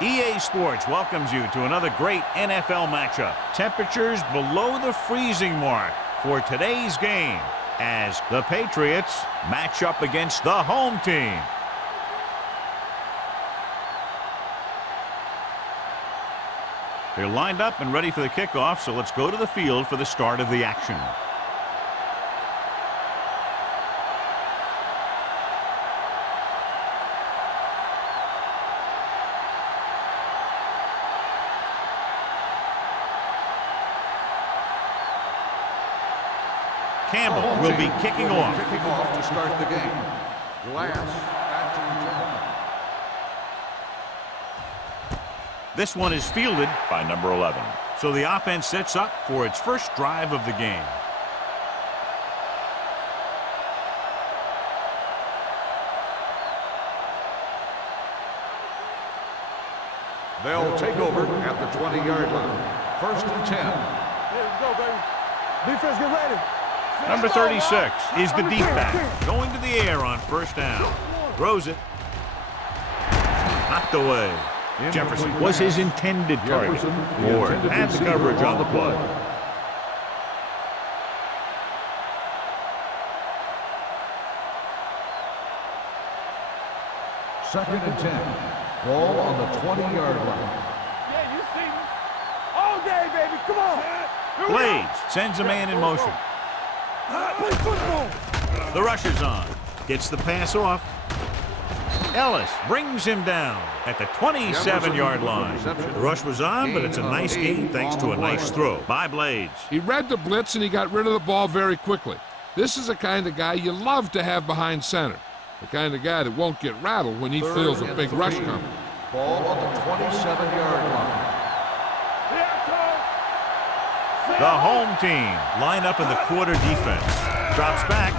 EA Sports welcomes you to another great NFL matchup. Temperatures below the freezing mark for today's game as the Patriots match up against the home team. They're lined up and ready for the kickoff, so let's go to the field for the start of the action. Campbell will be kicking off. Kicking off to start the game. Glass at to return. This one is fielded by number 11. So the offense sets up for its first drive of the game. They'll take over at the 20-yard line. 1st and 10. Hey, let's go, baby. Defense, get ready. Number 36 is the deep back, going to the air on first down. Throws it. Knocked away. Jefferson was his intended target. Ward had the coverage on the play. Second and 10. Ball on the 20-yard line. Yeah, you see me. All day, baby. Come on. Blades sends a man in motion. Play football. The rusher's on. Gets the pass off. Ellis brings him down at the 27-yard line. The rush was on, but it's a nice gain thanks to a nice throw by Blades. He read the blitz and he got rid of the ball very quickly. This is the kind of guy you love to have behind center. The kind of guy that won't get rattled when he feels a big rush coming. Ball on the 27-yard line. The home team line up in the quarter defense. Drops back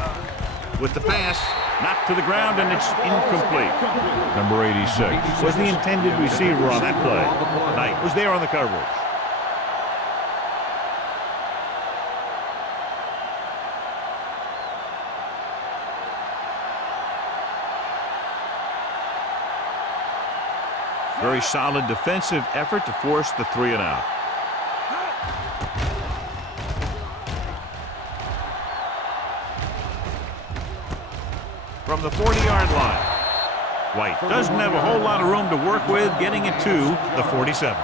with the pass. Knocked to the ground, and it's incomplete. Number 86 was the intended receiver on that play. Knight was there on the coverage. Very solid defensive effort to force the 3 and out. From the 40-yard line. White doesn't have a whole lot of room to work with, getting it to the 47.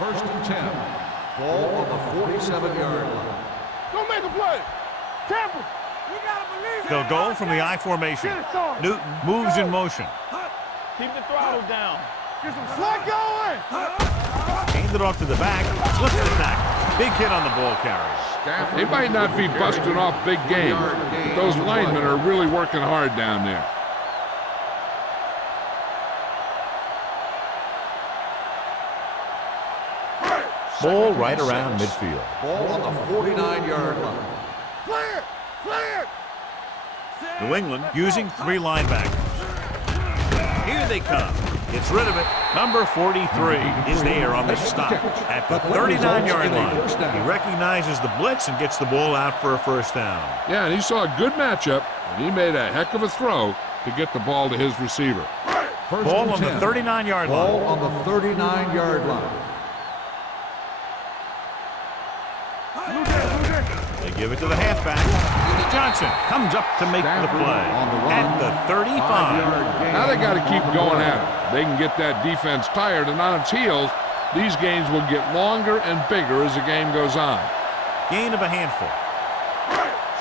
First and 10. Ball on the 47-yard line. Don't make a play. Campbell, we gotta believe it. They'll go from the I formation. Newton moves in motion. Keep the throttle down. Get some slack going. Hand it off to the back. Slips the tackle. Big hit on the ball carrier. They might not be busting off big games, but those linemen are really working hard down there. Ball right around midfield. Ball on the 49-yard line. Clear. Clear. New England using 3 linebackers. Here they come. Gets rid of it. Number 43 is there on the stop at the 39-yard line. He recognizes the blitz and gets the ball out for a first down. Yeah, and he saw a good matchup, and he made a heck of a throw to get the ball to his receiver. Ball on the 39-yard line. Ball on the 39-yard line. They give it to the halfback. Johnson comes up to make the play at the 35. Now they got to keep going at it. They can get that defense tired, and on its heels, these games will get longer and bigger as the game goes on. Gain of a handful.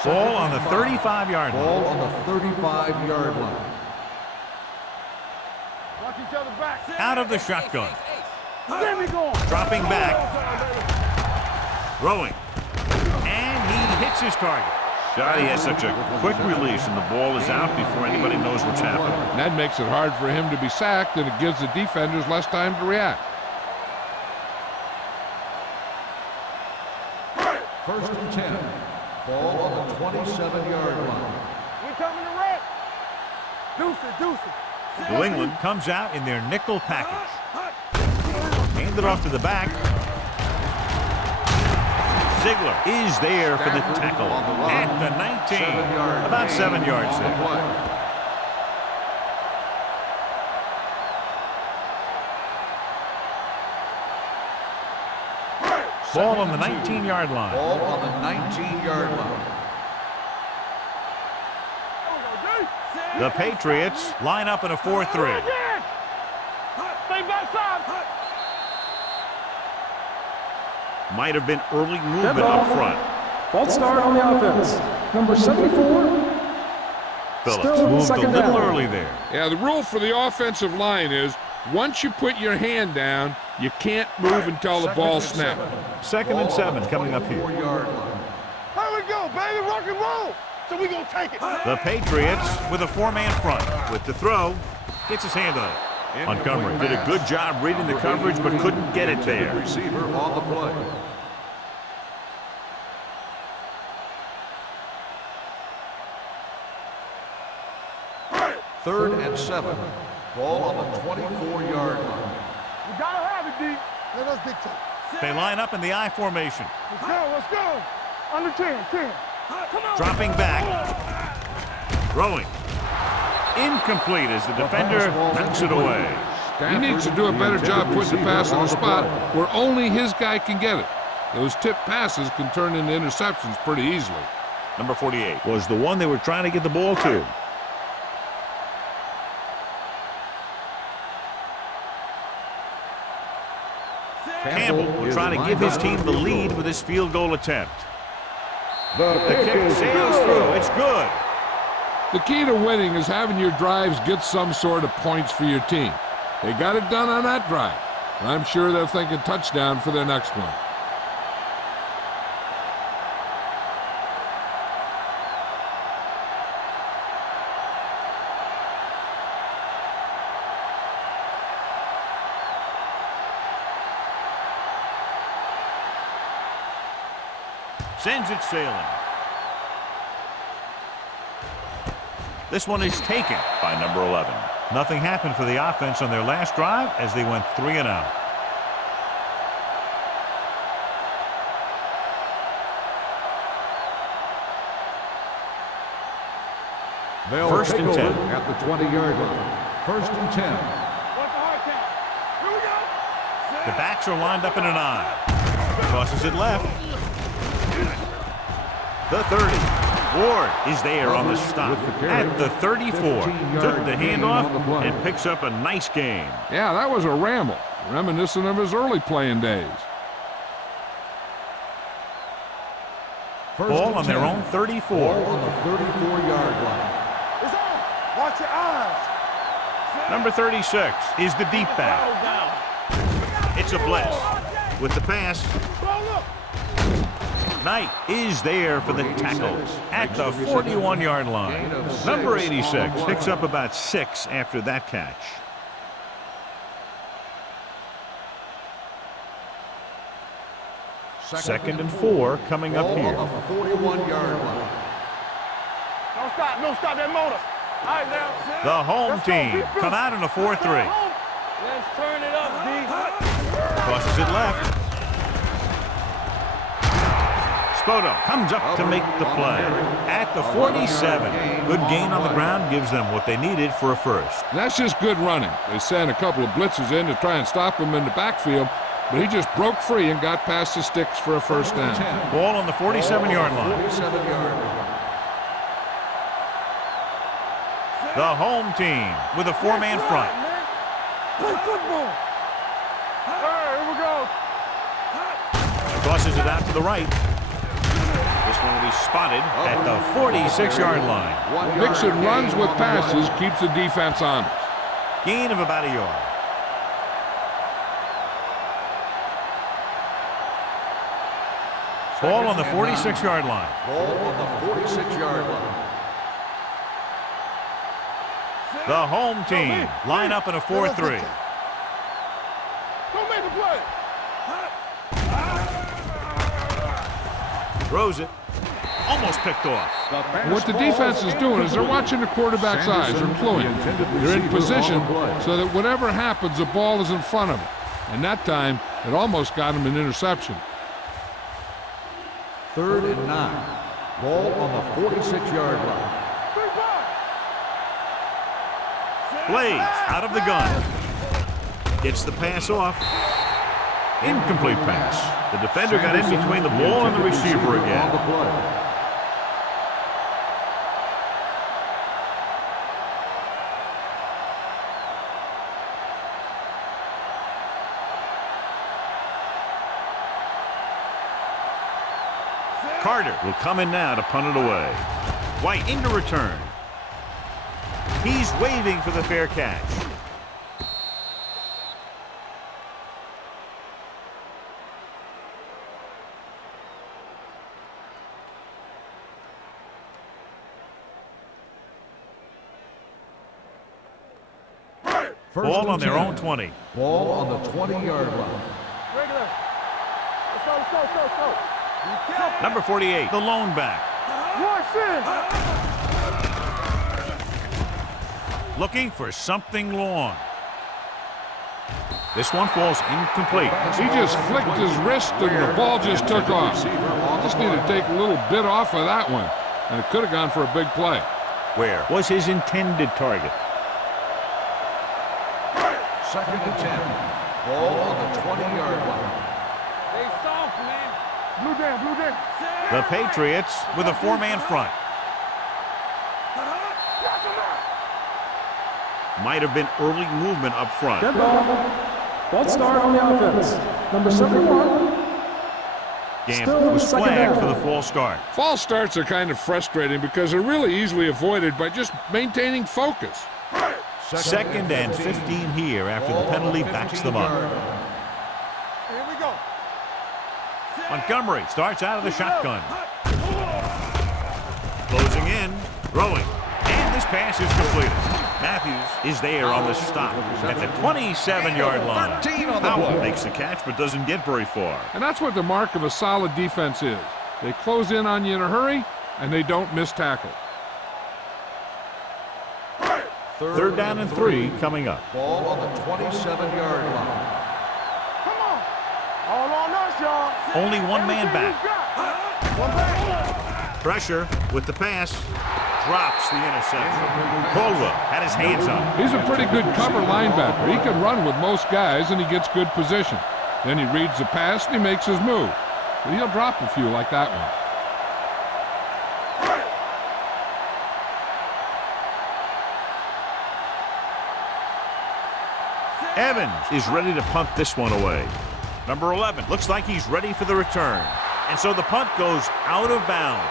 Ball on the 35-yard line. Ball on the 35-yard line. Watch each other back. Out of the shotgun. Get me going. Dropping back. Throwing. And he hits his target. He has such a quick release, and the ball is out before anybody knows what's happening. And that makes it hard for him to be sacked, and it gives the defenders less time to react. First and 10. Ball on the 27-yard line. We coming to wreck. Deuce it. New England comes out in their nickel package. Hand it off to the back. Ziegler is there for the tackle at the 19. About 7 yards there. Ball on the 19-yard line. Ball on the 19-yard line. The Patriots line up in a 4-3. Stay backside. Might have been early movement up front. False start on the offense. Number 74. Phillips Still moved a second little down. early there. Yeah, the rule for the offensive line is once you put your hand down, you can't move until the ball snaps. 2nd and 7 coming up here. 4-yard line. Here we go, baby. Rock and roll. So we gonna take it. The Patriots with a 4-man front. With the throw, gets his hand on it. Montgomery did a good job reading the coverage, but couldn't get it there. Receiver on the play. Third and 7. Ball on the 24-yard line. We gotta have it, D. Let us dictate. They line up in the I formation. Let's go. Let's go. Under 10. Come on. Dropping back. Throwing. Incomplete as the defender knocks it away. He needs to do a better job putting the pass in a spot where only his guy can get it. Those tip passes can turn into interceptions pretty easily. Number 48 was the one they were trying to get the ball to. Campbell will try to give his team the lead with his field goal attempt. The kick sails through. It's good. The key to winning is having your drives get some sort of points for your team. They got it done on that drive. I'm sure they're thinking touchdown for their next one. Sends it sailing. This one is taken by number 11. Nothing happened for the offense on their last drive as they went 3 and out. They'll First take and over 10. at the 20-yard line. First and 10. What's the hard count? Here we go. The backs are lined up in an I. Tosses it left. The 30. Ward is there on the stop at the 34. Took the handoff and picks up a nice gain. Yeah, that was a ramble, reminiscent of his early playing days. Ball on their own 34. Ball on the 34-yard line. It's on. Watch your eyes. Number 36 is the deep back. It's a blitz. With the pass, Knight is there for the tackle at the 41-yard line. Number 86 picks up about 6 after that catch. Second and 4 coming up here. Ball on the 41-yard line. Don't stop. Don't stop that motor. All right, now. The home team come out in a 4-3. Let's turn it up, D. Crosses it left. Spoto comes up to make the play at the 47. Good gain on the ground gives them what they needed for a first. That's just good running. They sent a couple of blitzes in to try and stop him in the backfield, but he just broke free and got past the sticks for a first down. Ball on the 47-yard line. 47-yard line. The home team with a 4-man front. Play football. Here we go. Tosses it out to the right. This one will be spotted at the 46-yard line. Mixing runs with passes keeps the defense honest. Gain of about a yard. Ball on the 46-yard line. Ball on the 46-yard line. The home team line up in a 4-3. Don't make the play. Throws it. Almost picked off. What the defense is doing is they're watching the quarterback's eyes. They're cluing. They're in position so that whatever happens, the ball is in front of them. And that time, it almost got him an interception. 3rd and 9. Ball on the 46-yard line. Blaze out of the gun. Gets the pass off. Incomplete pass. The defender got in between the ball and the receiver again. Carter will come in now to punt it away. White into return. He's waving for the fair catch. Ball on their own 20. Ball on the 20-yard line. Regular. Let's go, let's go, let's go, let's go. Number 48, the lone back. Rush in. Looking for something long. This one falls incomplete. He just flicked his wrist and the ball just took off. Just need to take a little bit off of that one, and it could have gone for a big play. Where was his intended target? 2nd and 10. Ball on the 20-yard line. They soft, man. Blue down, blue down. The Patriots with a 4-man front. Might have been early movement up front. Dead ball. False start on the offense. Number 71. Gamble was flagged for the false start. False starts are kind of frustrating because they're really easily avoided by just maintaining focus. 2nd and 15 here after the penalty backs them up. Here we go. Montgomery starts out of the shotgun. Closing in, throwing, and this pass is completed. Matthews is there on the stop at the 27-yard line. Howell makes the catch but doesn't get very far. And that's what the mark of a solid defense is. They close in on you in a hurry, and they don't miss tackle. 3rd down and 3 coming up. Ball on the 27-yard line. Come on. All on us, y'all. Only one man back. One back. Pressure with the pass. Drops the interception. Caldwell had his hands up. He's a pretty good cover linebacker. He can run with most guys, and he gets good position. Then he reads the pass, and he makes his move. But he'll drop a few like that one. Evans is ready to punt this one away. Number 11 looks like he's ready for the return. And so the punt goes out of bounds.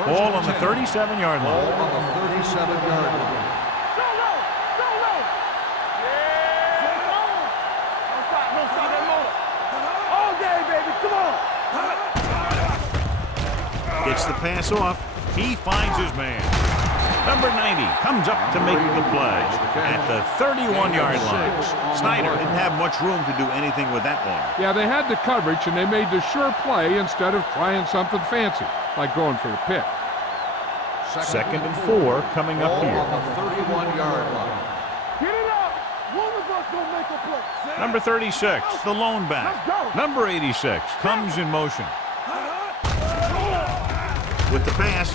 Ball on the 37-yard line. Ball on the 37-yard line. Go low. Go low. Yeah. Don't stop. Don't stop that motor. All day, baby. Come on. Gets the pass off. He finds his man. Number 90 comes up to make the play at the 31-yard line. Snyder didn't have much room to do anything with that one. Yeah, they had the coverage, and they made the sure play instead of trying something fancy, like going for the pick. 2nd and 4 coming up here. Ball on the 31-yard line. Get it up. One of us gonna make a play. Number 36, the lone back. Number 86 comes in motion. With the pass.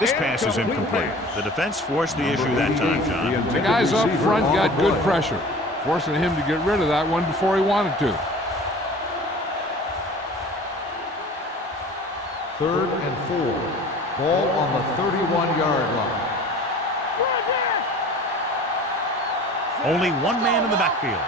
This pass is incomplete. The defense forced the issue that time, John. The guys up front got good pressure, forcing him to get rid of that one before he wanted to. 3rd and 4. Ball on the 31-yard line. Only one man in the backfield.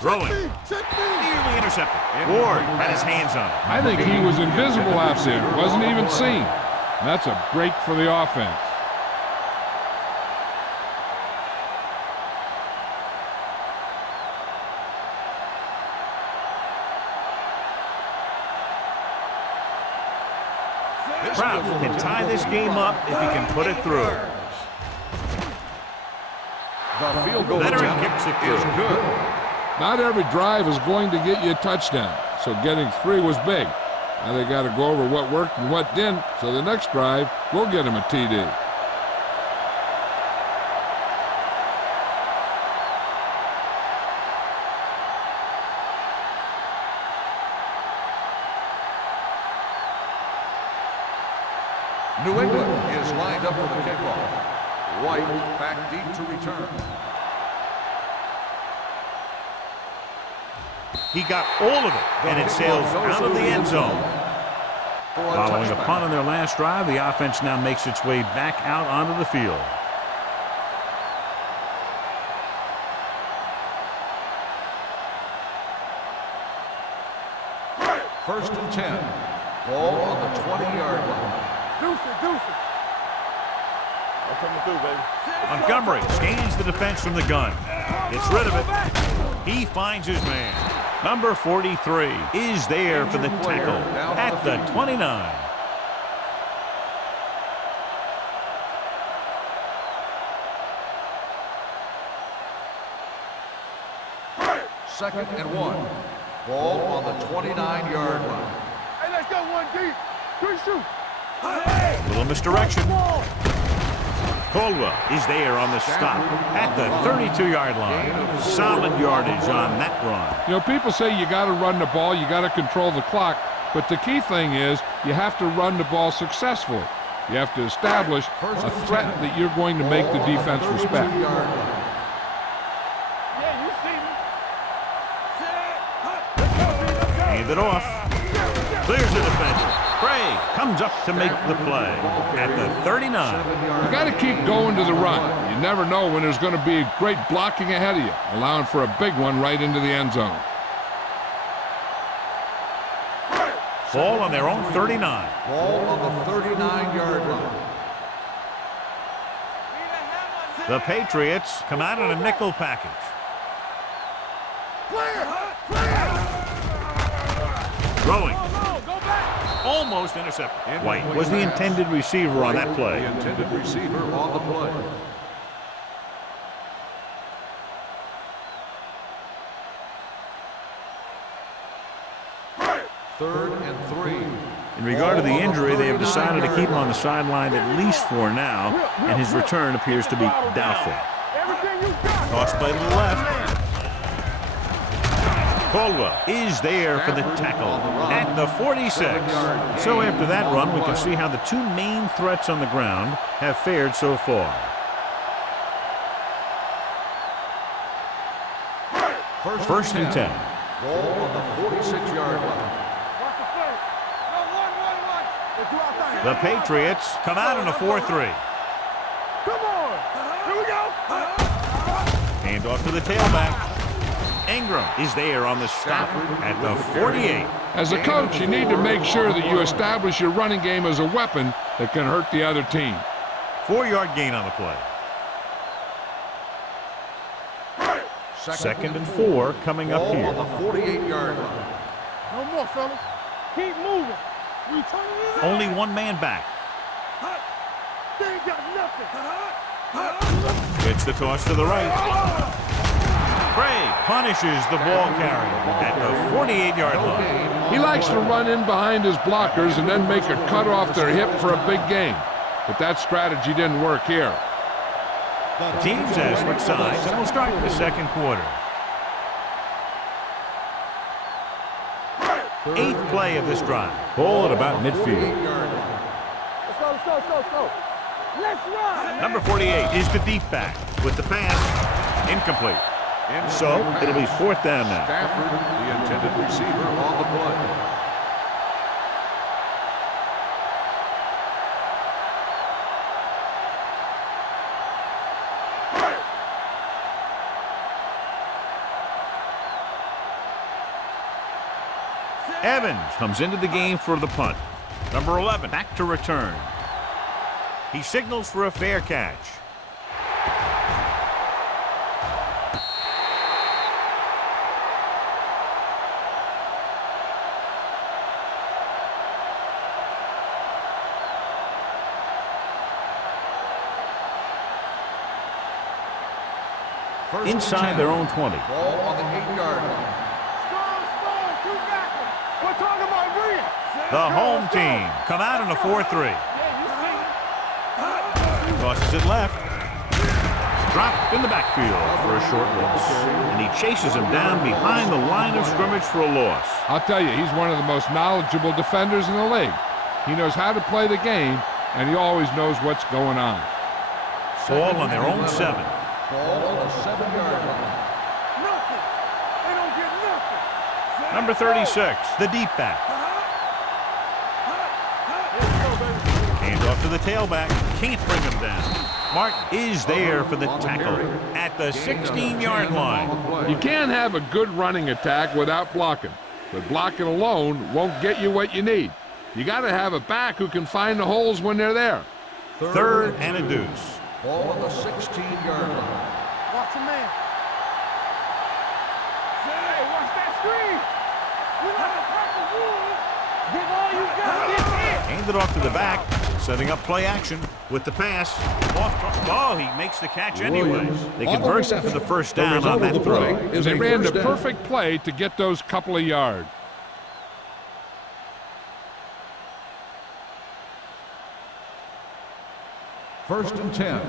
Throwing. Nearly intercepted. Ward had his hands on it. I think he was invisible out there. Wasn't even seen. And that's a break for the offense. Kraft can tie this game up if he can put it through. The field goal Veteran attempt kicks it is through. good. Not every drive is going to get you a touchdown. so getting 3 was big. Now they got to go over what worked and what didn't, so the next drive will get them a TD. New England is lined up for the kickoff. White back deep to return. He got all of it, and it sails out of the end zone. Following a punt on their last drive, the offense now makes its way back out onto the field. First and 10. Ball on the 20-yard line. Deuce it. I'm coming through, baby. Montgomery scans the defense from the gun. Gets rid of it. He finds his man. Number 43 is there for the tackle at the 29. Second and 1. Ball on the 29-yard line. Hey, let's go one deep. Good shoot. Little misdirection. Caldwell is there on the stop at the 32-yard line. Solid yardage on that run. You know, people say you got to run the ball, you got to control the clock, but the key thing is you have to run the ball successfully. You have to establish a threat that you're going to make the defense respect. Yeah, you see me. Hand it off. Clears the defender. Craig comes up to make the play at the 39. You got to keep going to the run. You never know when there's going to be great blocking ahead of you, allowing for a big one right into the end zone. Ball on their own 39. Ball on the 39-yard line. The Patriots come out in a nickel package. Throwing. Almost intercepted. White was the intended receiver on that play. The intended receiver on the play. Third and 3. In regard to the injury, they have decided to keep him on the sideline at least for now, and his return appears to be doubtful. Toss play to the left. Caldwell is there for the tackle at the 46. So after that run, we can see how the two main threats on the ground have fared so far. First and 10. Ball on the 46-yard line. The Patriots come out in a 4-3. Come on. Here we go. Hand off to the tailback. Ingram is there on the stop at the 48. As a coach, you need to make sure that you establish your running game as a weapon that can hurt the other team. 4-yard gain on the play. Second and 4 coming up here. On the 48-yard line. No more, fellas. Keep moving. We turning it Only one man back. They ain't got nothing. It's the toss to the right. Craig punishes the ball carrier at the 48-yard line. He likes to run in behind his blockers and then make a cut off their hip for a big gain. But that strategy didn't work here. The teams have switched sides, and we'll start the second quarter. 8th play of this drive. Ball at about midfield. Let's go. Let's run. Number 48 is the deep back with the pass incomplete. So it'll be 4th down now. Stafford, the intended receiver, on the play. Evans comes into the game for the punt. Number 11 back to return. He signals for a fair catch. Inside their own 20. Ball on the 8-yard line. Strong, two back. The home team come out in a 4-3. Tosses it left. Dropped in the backfield for a short loss. And he chases him down behind the line of scrimmage for a loss. I'll tell you, he's one of the most knowledgeable defenders in the league. He knows how to play the game, and he always knows what's going on. Ball on their own 7. Ball on the 7-yard line. Nothing. They don't get nothing. Number 36, the deep back. Hand off to the tailback. Can't bring him down. Martin is there for the tackle at the 16-yard line. You can't have a good running attack without blocking, but blocking alone won't get you what you need. You got to have a back who can find the holes when they're there. Third and a deuce. Ball on the 16-yard line. Watch a man. Hey, watch that screen. We like a purple wolf. Give all you got. Get hit. Hand it off to the back. Setting up play action with the pass. Oh, he makes the catch anyway. They convert for the first down on that throw. They ran the perfect play to get those couple of yards. First and 10.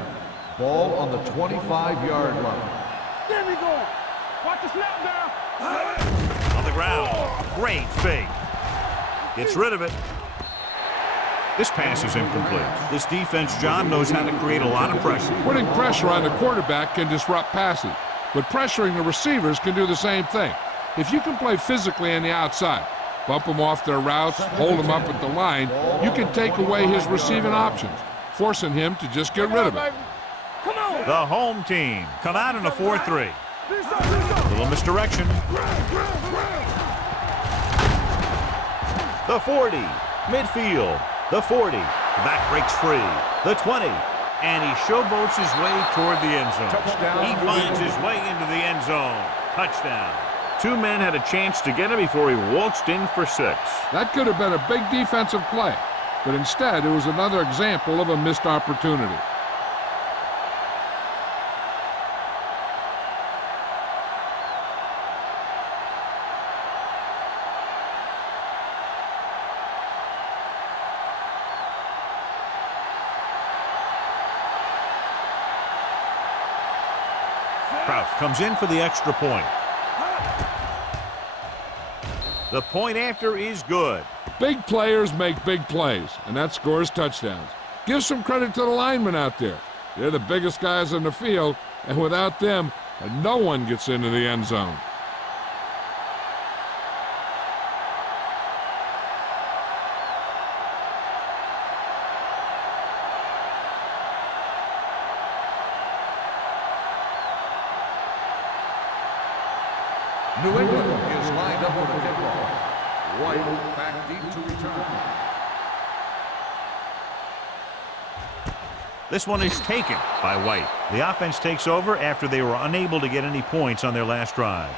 Ball on the 25-yard line. There we go. Watch the snap down. On the ground. Great fake. Gets rid of it. This pass is incomplete. This defense, John, knows how to create a lot of pressure. Putting pressure on the quarterback can disrupt passes, but pressuring the receivers can do the same thing. If you can play physically on the outside, bump them off their routes, hold them up at the line, you can take away his receiving options, forcing him to just get rid of it. Come on. The home team come out in a 4-3. Little misdirection. The 40. Midfield. The 40. The back breaks free. The 20. And he showboats his way toward the end zone. Touchdown. He finds his way into the end zone. Touchdown. 2 men had a chance to get him before he waltzed in for 6. That could have been a big defensive play, but instead it was another example of a missed opportunity. Kraus comes in for the extra point. The point after is good. Big players make big plays, and that scores touchdowns. Give some credit to the linemen out there. They're the biggest guys on the field, and without them, no one gets into the end zone. New England is lined up for the kickoff. White back deep to return. This one is taken by White. The offense takes over after they were unable to get any points on their last drive.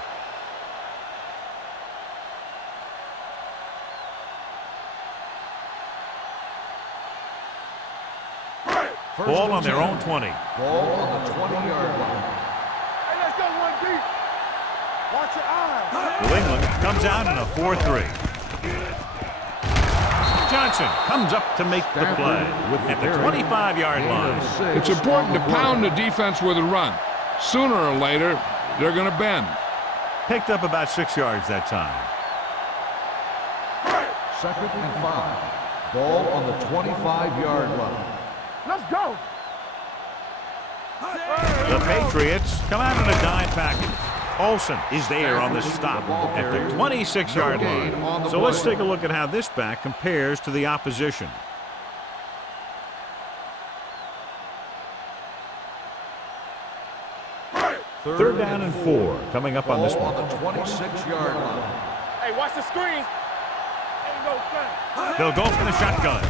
Ball on their own 20. Ball on the 20-yard line. Hey, let's go one deep. Watch your eyes. New England comes out in a 4-3. Johnson comes up to make the play at the 25-yard line. It's important to pound the defense with a run. Sooner or later, they're going to bend. Picked up about 6 yards that time. Second and 5. Ball on the 25-yard line. Let's go. The Patriots come out in a dime package. Olsen is there on the stop at the 26-yard line. So let's take a look at how this back compares to the opposition. Third down and 4 coming up on this one. On the 26-yard line. Hey, watch the screen. Ain't no thing. They'll go for the shotgun.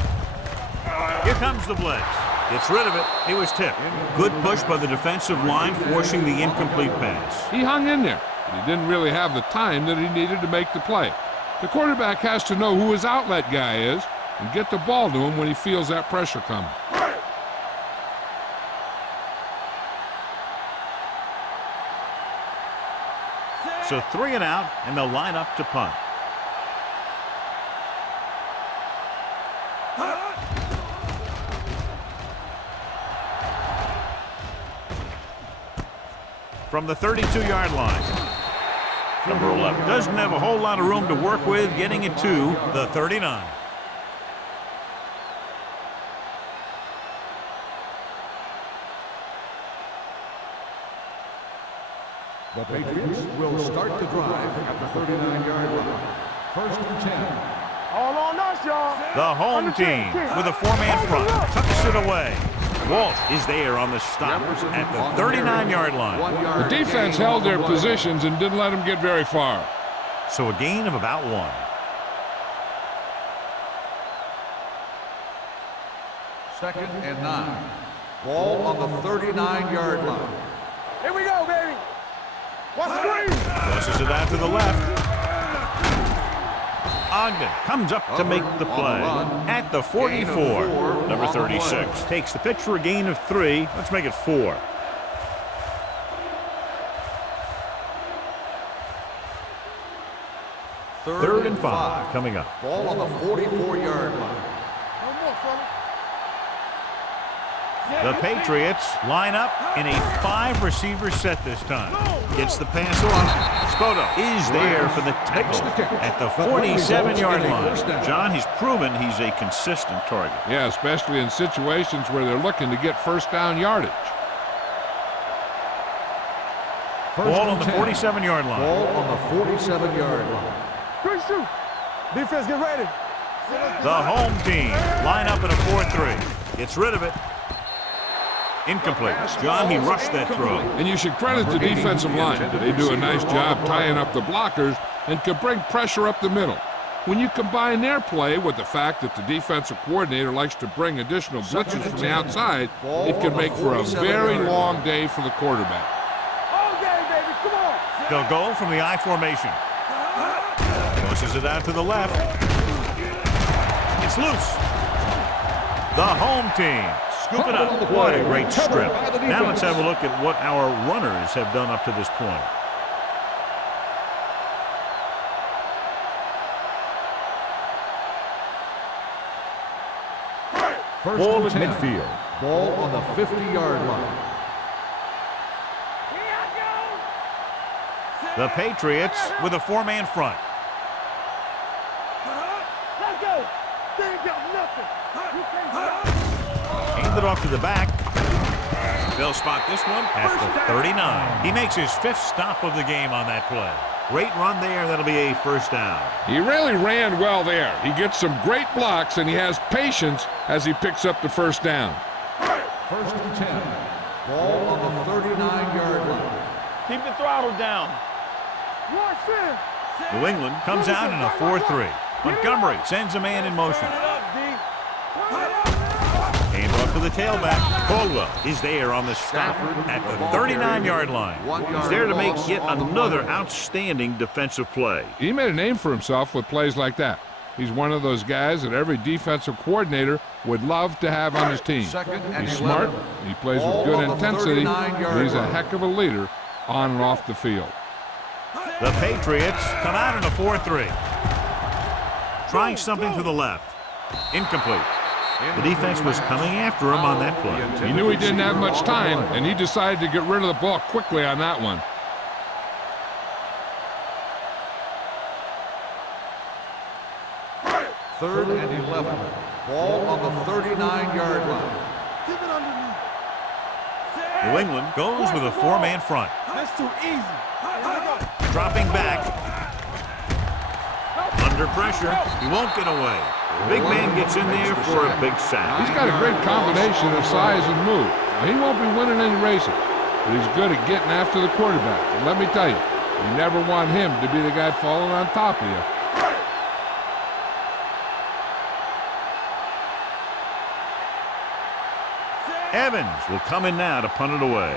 Here comes the blitz. Gets rid of it. He was tipped. Good push by the defensive line, forcing the incomplete pass. He hung in there, but he didn't really have the time that he needed to make the play. The quarterback has to know who his outlet guy is and get the ball to him when he feels that pressure coming. So 3 and out, and they'll line up to punt. from the 32-yard line. Number 11 doesn't have a whole lot of room to work with, getting it to the 39. The Patriots will start the drive at the 39-yard line. First and 10. All on us, y'all. The home team with a four-man front tucks it away. Walsh is there on the stop at the 39-yard line. The defense held their positions and didn't let them get very far. So a gain of about 1. Second and 9. Ball on the 39-yard line. Here we go, baby. Watch screen. Crosses it out to the left. Ogden comes up to make the play at the 44. Number 36 takes the pitch for a gain of 3. Let's make it 4. Third and 5 coming up. Ball on the 44-yard line. No more, fella. The Patriots line up in a 5-receiver set this time. Gets the pass on. Spoto is there for the tackle at the 47-yard line. John, he's proven he's a consistent target. Yeah, especially in situations where they're looking to get first down yardage. Ball on the 47-yard line. Ball on the 47-yard line. Good shoot. Defense, get ready. The home team line up in a 4-3. Gets rid of it. Incomplete. John, he rushed that throw. And you should credit the defensive line. They do a nice job tying up the blockers and can bring pressure up the middle. When you combine their play with the fact that the defensive coordinator likes to bring additional blitzes from the outside, it can make for a very long day for the quarterback. All game, baby. Come on. They'll go from the I formation. Pushes it out to the left. It's loose. The home team scoop it up. What a great strip. Now let's have a look at what our runners have done up to this point. Ball at midfield. Ball on the 50-yard line. The Patriots with a 4-man front. Let's go. They ain't got nothing. You can't stop. Hand it off to the back. They'll spot this one at the 39. He makes his 5th stop of the game on that play. Great run there. That'll be a first down. He really ran well there. He gets some great blocks, and he has patience as he picks up the first down. First and 10. Ball on the 39-yard line. Keep the throttle down. Watch this. New England comes out in a 4-3. Montgomery sends a man in motion. Hand off to the tailback. Caldwell is there on the stop at the 39-yard line. He's there to make yet another outstanding defensive play. He made a name for himself with plays like that. He's one of those guys that every defensive coordinator would love to have on his team. He's smart, he plays with good intensity, and he's a heck of a leader on and off the field. The Patriots come out in a 4-3. Trying something to the left. Incomplete. The defense was coming after him on that play. He knew he didn't have much time, and he decided to get rid of the ball quickly on that one. Third and 11. Ball on the 39-yard line. Keep it underneath. New England goes with a 4-man front. That's too easy. Dropping back. Under pressure. He won't get away. The big man gets in there for a big sack. He's got a great combination of size and move. Now, he won't be winning any races, but he's good at getting after the quarterback. And let me tell you, you never want him to be the guy falling on top of you. Evans will come in now to punt it away.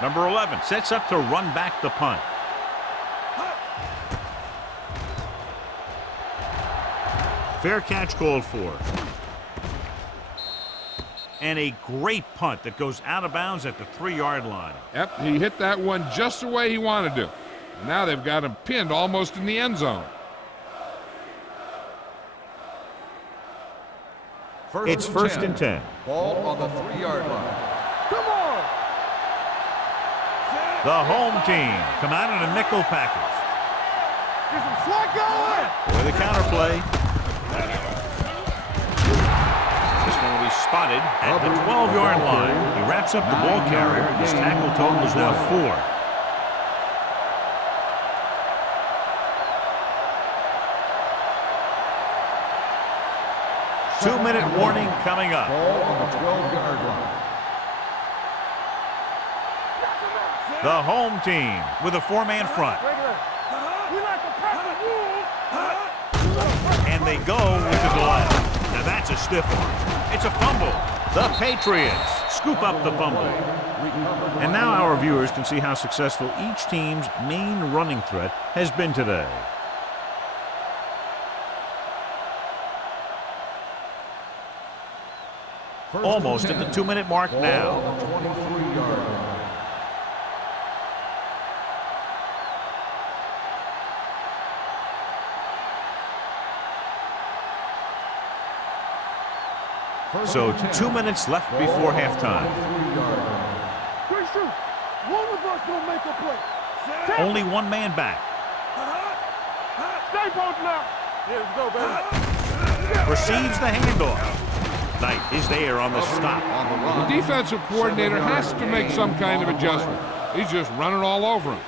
Number 11 sets up to run back the punt. Fair catch called for. And a great punt that goes out of bounds at the 3-yard line. Yep, he hit that one just the way he wanted to. And now they've got him pinned almost in the end zone. It's first and 10. Ball on the 3-yard line. Come on. The home team come out in a nickel package. Get some slack going. With a counter play. This one will be spotted at the 12-yard line. He wraps up the ball carrier. His tackle total is now 4. Two-minute warning coming up. Ball on the 12-yard line. The home team with a 4-man front. We like to pack the wolves. And they go with the delay. Now that's a stiff one. It's a fumble. The Patriots scoop up the fumble. And now our viewers can see how successful each team's main running threat has been today. Almost at the 2-minute mark now. Ball on the 23-yard line. So 2 minutes left before halftime. Quick shoot. One of us will make a play. Only one man back. Stay both now. Here we go, baby. Receives the handoff. Knight is there on the stop. The defensive coordinator has to make some kind of adjustment. He's just running all over him.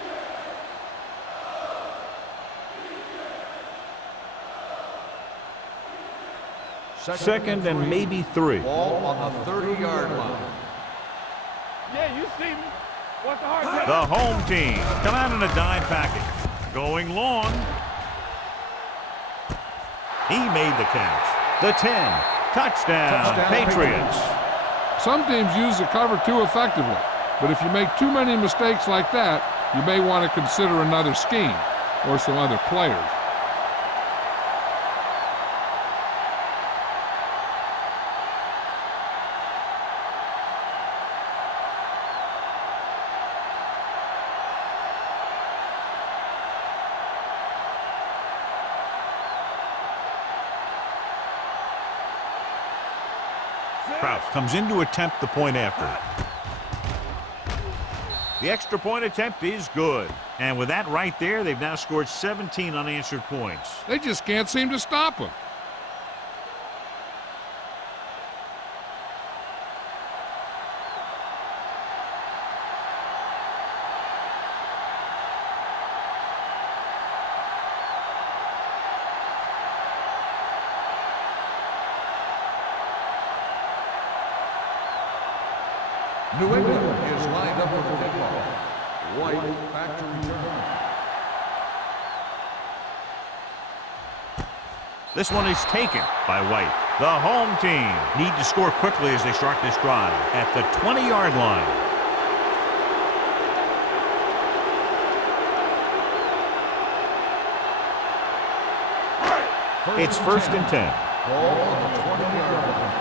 Second and maybe 3. Ball on the 30-yard line. Yeah, you see me. What's the hard The home team come out in a dime package. Going long. He made the catch. The 10. Touchdown, Patriots. Some teams use the cover too effectively, but if you make too many mistakes like that, you may want to consider another scheme or some other players. Kraus comes in to attempt the point after. The extra point attempt is good. And with that right there, they've now scored 17 unanswered points. They just can't seem to stop him. New England is lined up for the kickoff. White back to return. This one is taken by White. The home team need to score quickly as they start this drive at the 20-yard line. It's first and 10. Ball on the 20-yard line.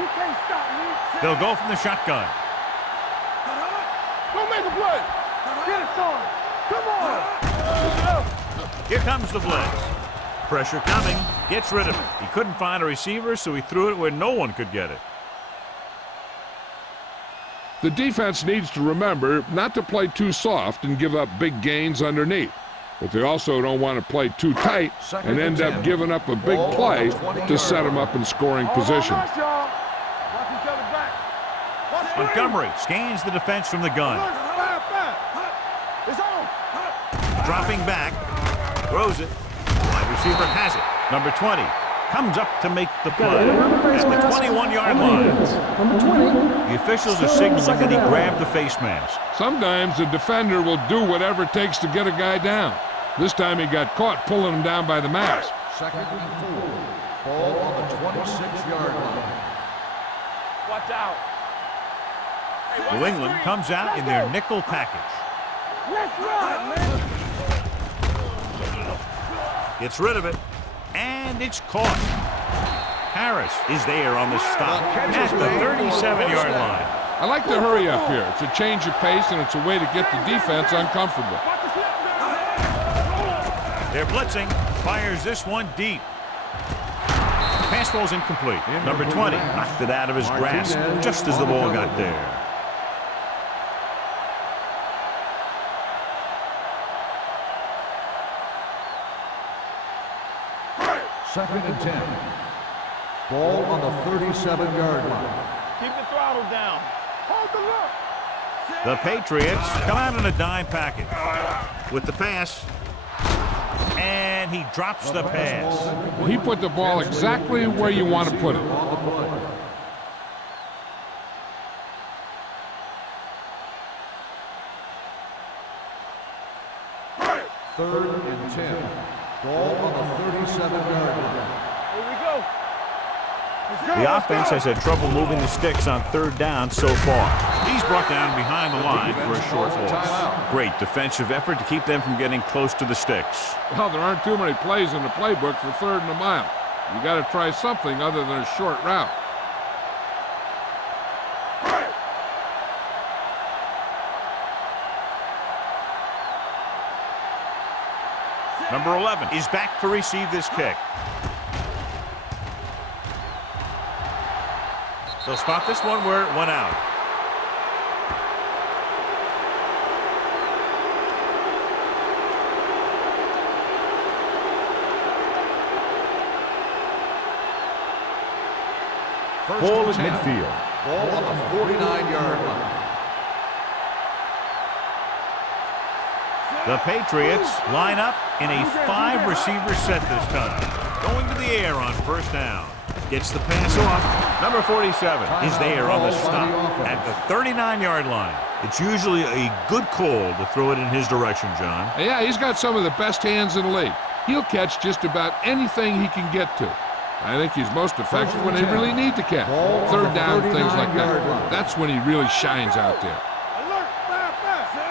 You can't stop me. They'll go from the shotgun. Go make a play. Get it, son. Come on. Here comes the blitz. Pressure coming. Gets rid of it. He couldn't find a receiver, so he threw it where no one could get it. The defense needs to remember not to play too soft and give up big gains underneath. But they also don't want to play too tight and end up giving up a big play to set them up in scoring position. Watch each other back. Watch Montgomery scans the defense from the gun. It's on. Dropping back. Throws it. Wide receiver has it. Number 20 comes up to make the play at the 21-yard line. Number 20. The officials are signaling that he grabbed the face mask. Sometimes the defender will do whatever it takes to get a guy down. This time he got caught pulling him down by the mask. Second and 4. Ball on the 26-yard line. Watch out. New England comes out in their nickel package. Let's run, man. Gets rid of it, and it's caught. Harris is there on the stop at the 37-yard line. I like to hurry up here. It's a change of pace, and it's a way to get the defense uncomfortable. They're blitzing. Fires this one deep. Pass ball's incomplete. Number 20 knocked it out of his grasp just as the ball got there. 2nd and 10. Ball on the 37-yard line. Keep the throttle down. Hold the look. The Patriots come out in a dime package with the pass. And he drops the pass. He put the ball exactly where you want to put it. On the play. Third and 10. Ball on the 37-yard line. Here we go. The offense has had trouble moving the sticks on 3rd down so far. He's brought down behind the line for a short loss. Great defensive effort to keep them from getting close to the sticks. Well, there aren't too many plays in the playbook for 3rd and a mile. You got to try something other than a short route. Number 11 is back to receive this kick. They'll spot this one where it went out. Ball at midfield. Ball on the 49-yard line. The Patriots line up in a 5-receiver set this time. Going to the air on 1st down. Gets the pass off. Number 47 is there on the stop at the 39-yard line. It's usually a good call to throw it in his direction, John. Yeah, he's got some of the best hands in the league. He'll catch just about anything he can get to. I think he's most effective when they really need to catch. 3rd down, things like that. That's when he really shines out there.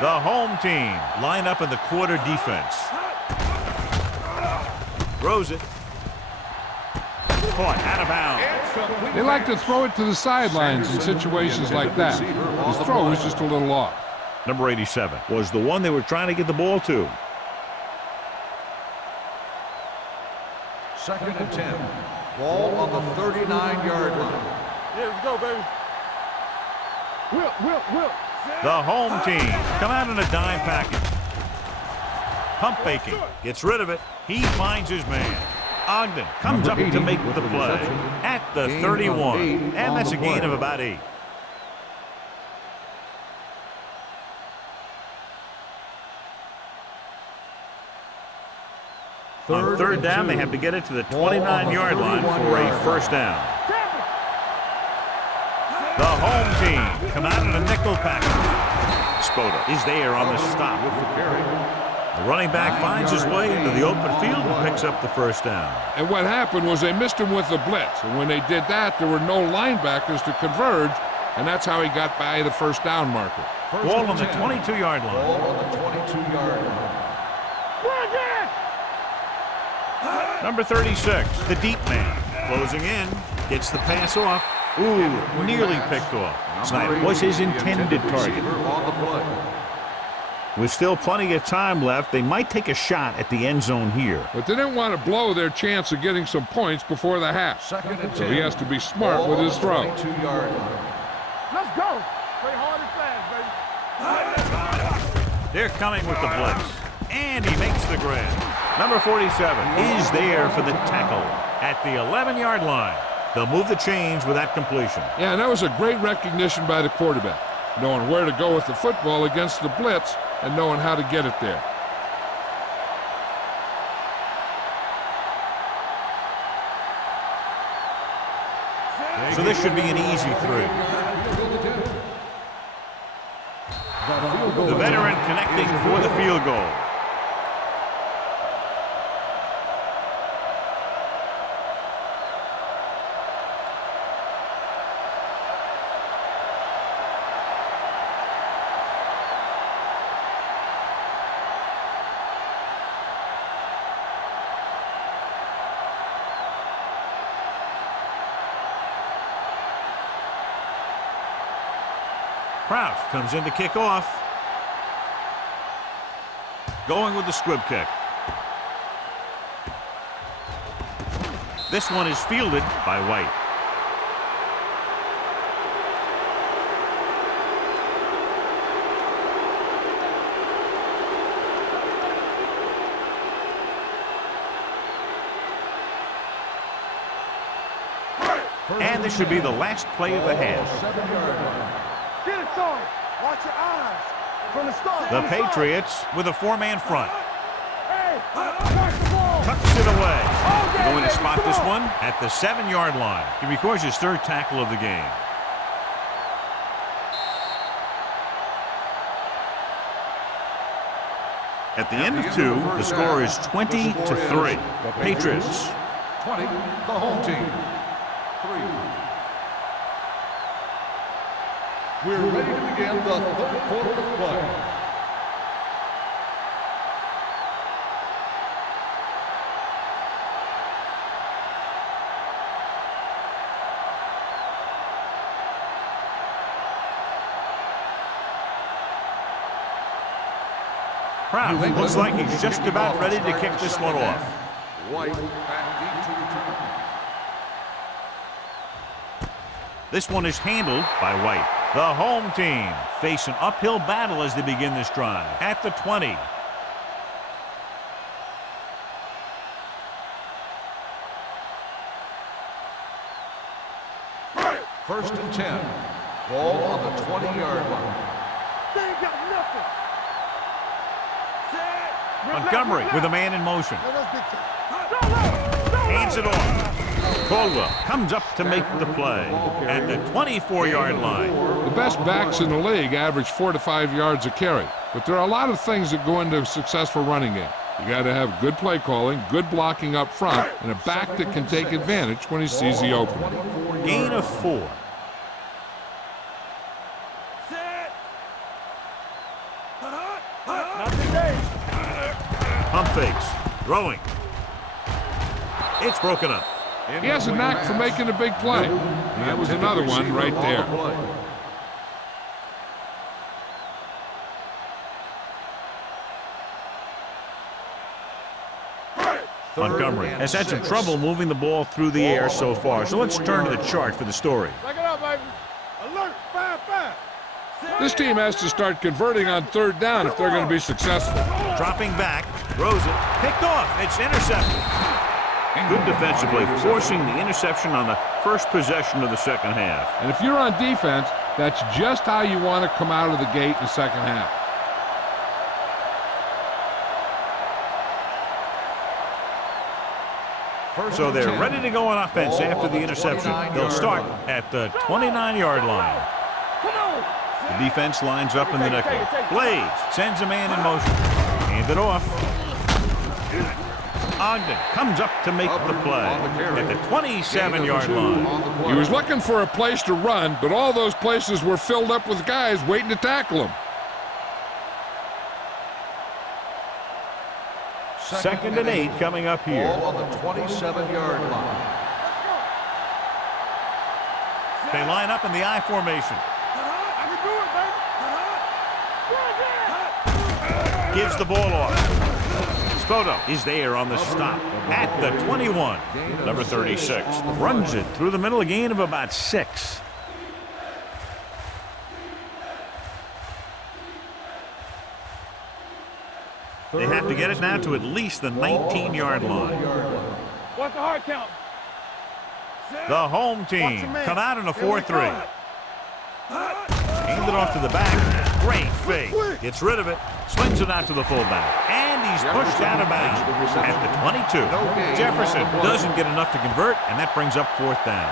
The home team line up in the quarter defense. Throws it. Caught out of bounds. They like to throw it to the sidelines in situations like that. His throw is just a little off. Number 87 was the one they were trying to get the ball to. 2nd and 10. Ball on the 39-yard line. Yeah, let's go, baby. Will. The home team come out in a dime package. Pump faking. Gets rid of it. He finds his man. Ogden comes up to make the play at the 31. And that's a gain of about 8. On 3rd down, they have to get it to the 29-yard line for a 1st down. The home team come out in a nickel package. Spoda is there on the stop. The running back finds his way into the open field and picks up the 1st down. And what happened was they missed him with the blitz. And when they did that, there were no linebackers to converge, and that's how he got by the 1st down marker. Ball on the 22-yard line. Ball on the 22-yard line. Number 36, the deep man, closing in, gets the pass off. Ooh, nearly picked off. Snyder was his intended target. With still plenty of time left, they might take a shot at the end zone here. But they didn't want to blow their chance of getting some points before the half. 2nd and 10. So he has to be smart with his throw. 22-yard line. Let's go. Play hard and fast, baby. They're coming with the blitz. And he makes the grab. Number 47 is there for the tackle at the 11-yard line. They'll move the chains with that completion. Yeah, and that was a great recognition by the quarterback, knowing where to go with the football against the blitz and knowing how to get it there. So this should be an easy 3. The veteran connecting for the field goal. Kraus comes in to kick off. Going with the squib kick. This one is fielded by White. And this should be the last play of the half. 7-yard line. Get it, son. Watch your eyes. From the start. The from start. Patriots with a four-man front. Hey, watch the ball. Tucks it away. Okay, Going to baby, spot come this on. one at the 7-yard line. He records his third tackle of the game. At the end of two, the score is 20-3. Patriots. 20, the home team. 3. We're ready to begin the third quarter of play. Proud. Looks like he's just about ready to kick this one off. White back deep to return. This one is handled by White. The home team face an uphill battle as they begin this drive. At the 20. First and 10. Ball on the 20-yard line. They ain't got nothing. Montgomery with a man in motion. Hands it off. Caldwell comes up to make the play at the 24-yard line. The best backs in the league average 4 to 5 yards a carry, but there are a lot of things that go into a successful running game. You got to have good play calling, good blocking up front, and a back that can take advantage when he sees the opening. Gain of 4. Not today. Pump fakes. Throwing. It's broken up. He has a knack for making a big play. That was another one right there. Montgomery has had some trouble moving the ball through the air so far, so let's turn to the chart for the story. Back it up, baby. Alert. 5-5. This team has to start converting on third down if they're going to be successful. Dropping back, throws it, picked off. It's intercepted. Good defensive play, forcing the interception on the first possession of the second half. And if you're on defense, that's just how you want to come out of the gate in the second half. So they're ready to go on offense after the interception. They'll start at the 29-yard line. The defense lines up in the nickel. Blades sends a man in motion. Hand it off. Ogden comes up to make the play at the 27-yard line. He was looking for a place to run, but all those places were filled up with guys waiting to tackle him. Second and 8 coming up here. Ball on the 27-yard line. They line up in the I formation. I can do it, baby. Gives the ball off. Spoto is there on the stop at the 21. Number 36 runs it through the middle, a gain of about 6. They have to get it now to at least the 19-yard line. What's the hard count? The home team come out in a 4-3. Hand it off to the back. Great fake. Gets rid of it. Swings it out to the fullback. And he's pushed out of bounds at the 22. Jefferson doesn't get enough to convert, and that brings up 4th down.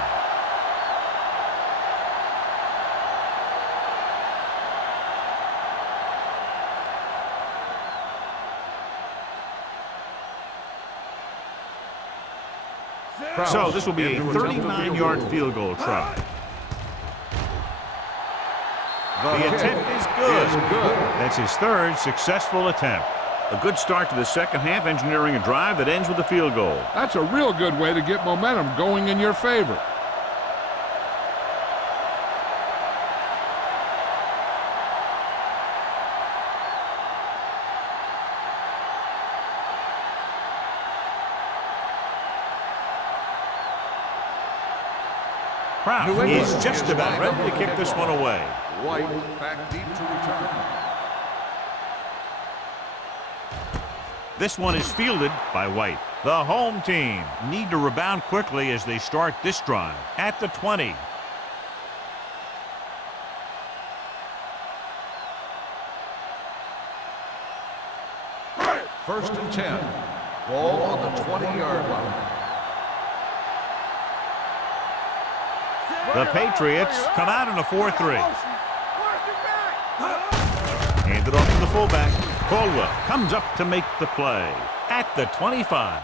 So this will be a 39-yard field goal try. The attempt is good. That's his third successful attempt. A good start to the second half, engineering a drive that ends with a field goal. That's a real good way to get momentum going in your favor. Proud is just about ready to kick this one away. White back deep to return. This one is fielded by White. The home team need to rebound quickly as they start this drive at the 20. First and 10. Ball on the 20-yard line. The Patriots come out in a 4-3. Handed off to the fullback. Caldwell comes up to make the play at the 25.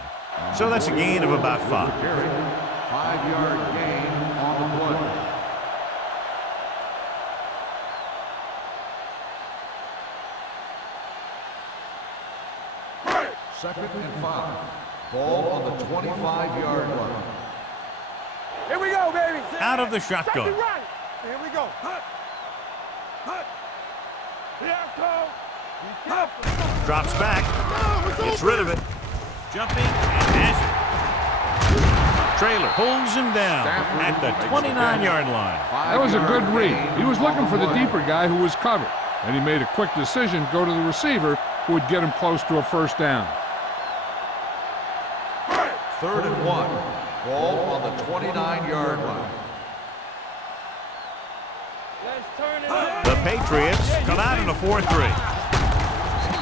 So that's a gain of about 5. 5-yard gain on the play. Second and 5. Ball on the 25-yard line. Here we go, baby. Out of the shotgun. Take it right. Here we go. Drops back. Gets rid of it. Jumping and has it. Trailer pulls him down at the 29-yard line. That was a good read. He was looking for the deeper guy who was covered, and he made a quick decision to go to the receiver who would get him close to a first down. Third and 1. Ball on the 29-yard line. The Patriots come out in a 4-3.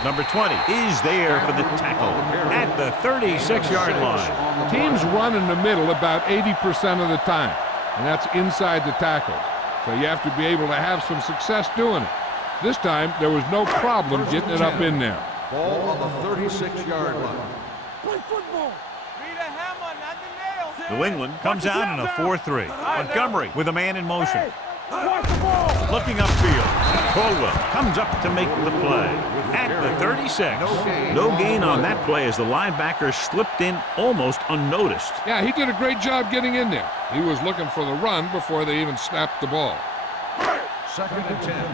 Number 20 is there for the tackle at the 36-yard line. Teams run in the middle about 80% of the time, and that's inside the tackles. So you have to be able to have some success doing it. This time, there was no problem getting it up in there. Ball on the 36-yard line. Play football. Need a hammer, not the nail. New England comes out in a 4-3. Montgomery with a man in motion. Watch the ball. Looking upfield. Caldwell comes up to make the play at the 36. No gain on that play as the linebacker slipped in almost unnoticed. Yeah, he did a great job getting in there. He was looking for the run before they even snapped the ball. Second and 10.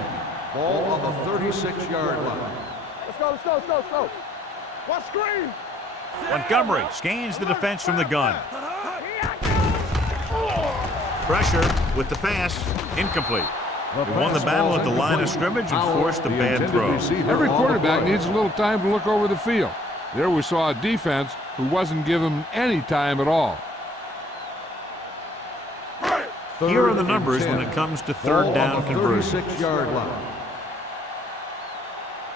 Ball on the 36-yard line. Let's go, let's go, let's go, let's go. One screen. Montgomery scans the defense from the gun. Pressure with the pass, incomplete. He won the battle at the line of scrimmage and forced a bad throw. Every quarterback needs a little time to look over the field. There we saw a defense who wasn't given any time at all. Here are the numbers when it comes to third down conversion. 36-yard line.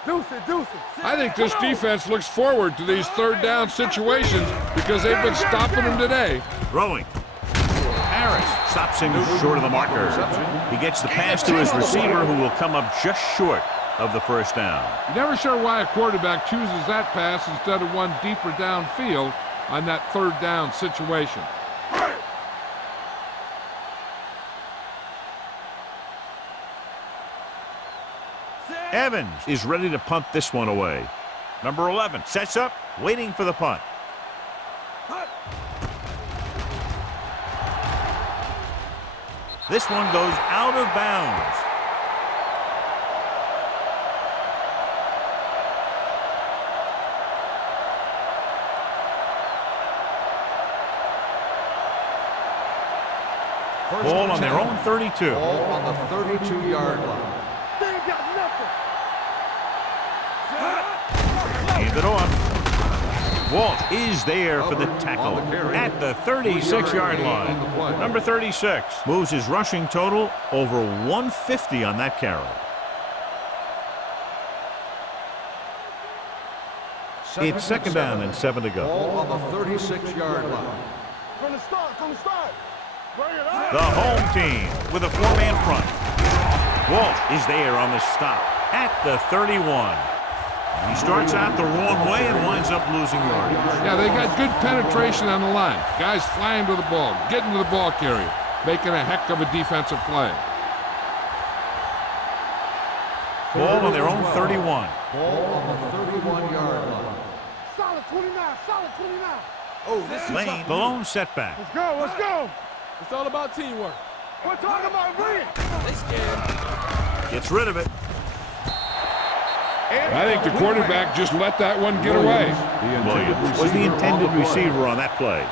Deuce it. I think this defense looks forward to these third down situations because they've been stopping them today. Throwing. Harris stops him short of the marker. He gets the pass to his receiver, who will come up just short of the first down. You're never sure why a quarterback chooses that pass instead of one deeper downfield on that third down situation. Evans is ready to punt this one away. Number 11 sets up, waiting for the punt. This one goes out of bounds. Ball on their own 32. Ball on the 32-yard line. They ain't got nothing. Hand it off. Walt is there for the tackle at the 36-yard line. Number 36 moves his rushing total over 150 on that carry. It's second down and 7 to go. Ball on the 36-yard line. From the start. Bring it up. The home team with a 4-man front. Walt is there on the stop at the 31. He starts out the wrong way and winds up losing yardage. Yeah, they got good penetration on the line. Guys flying to the ball, getting to the ball carrier, making a heck of a defensive play. Ball on their own 31. Ball on the 31-yard line. Solid 29. Oh, this Lane, the lone setback. Let's go. It's all about teamwork. We're talking about bring it. They scared. Gets rid of it. I think the quarterback just let that one get away. Williams was the intended receiver on that play.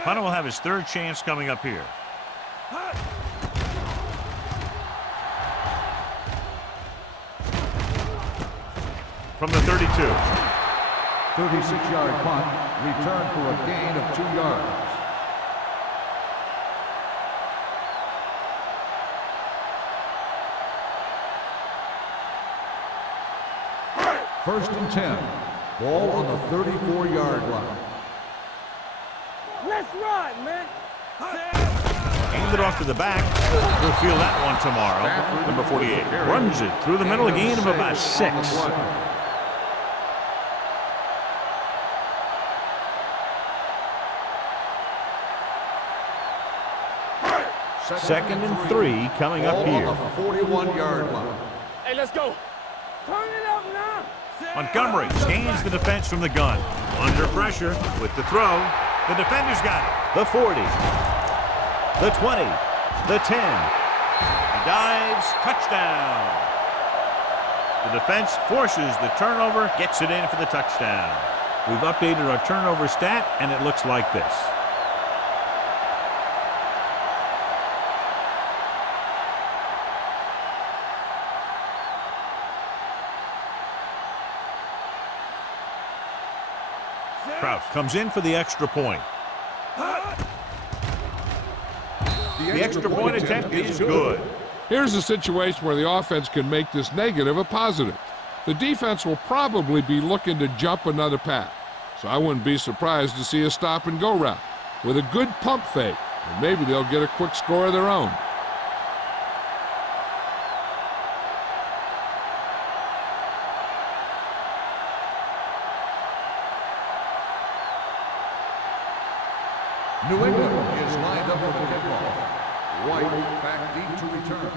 Punter will have his third chance coming up here. From the 32. 36-yard punt, return for a gain of 2 yards. First and 10. Ball on the 34-yard line. Let's run, man. Hand it off to the back. We'll feel that one tomorrow. Number 48 runs it through the middle, a gain of about 6. Second and 3 coming up here. On the 41-yard line. Hey, let's go. Turn it up now. Montgomery scans the defense from the gun. Under pressure with the throw. The defender's got it. The 40. The 20. The 10. He dives. Touchdown. The defense forces the turnover, gets it in for the touchdown. We've updated our turnover stat, and it looks like this. Kraut comes in for the extra point. The extra point attempt is good. Here's a situation where the offense can make this negative a positive. The defense will probably be looking to jump another pass, so I wouldn't be surprised to see a stop-and-go route with a good pump fake, and maybe they'll get a quick score of their own. New England is lined up for the kickoff. White back deep to return.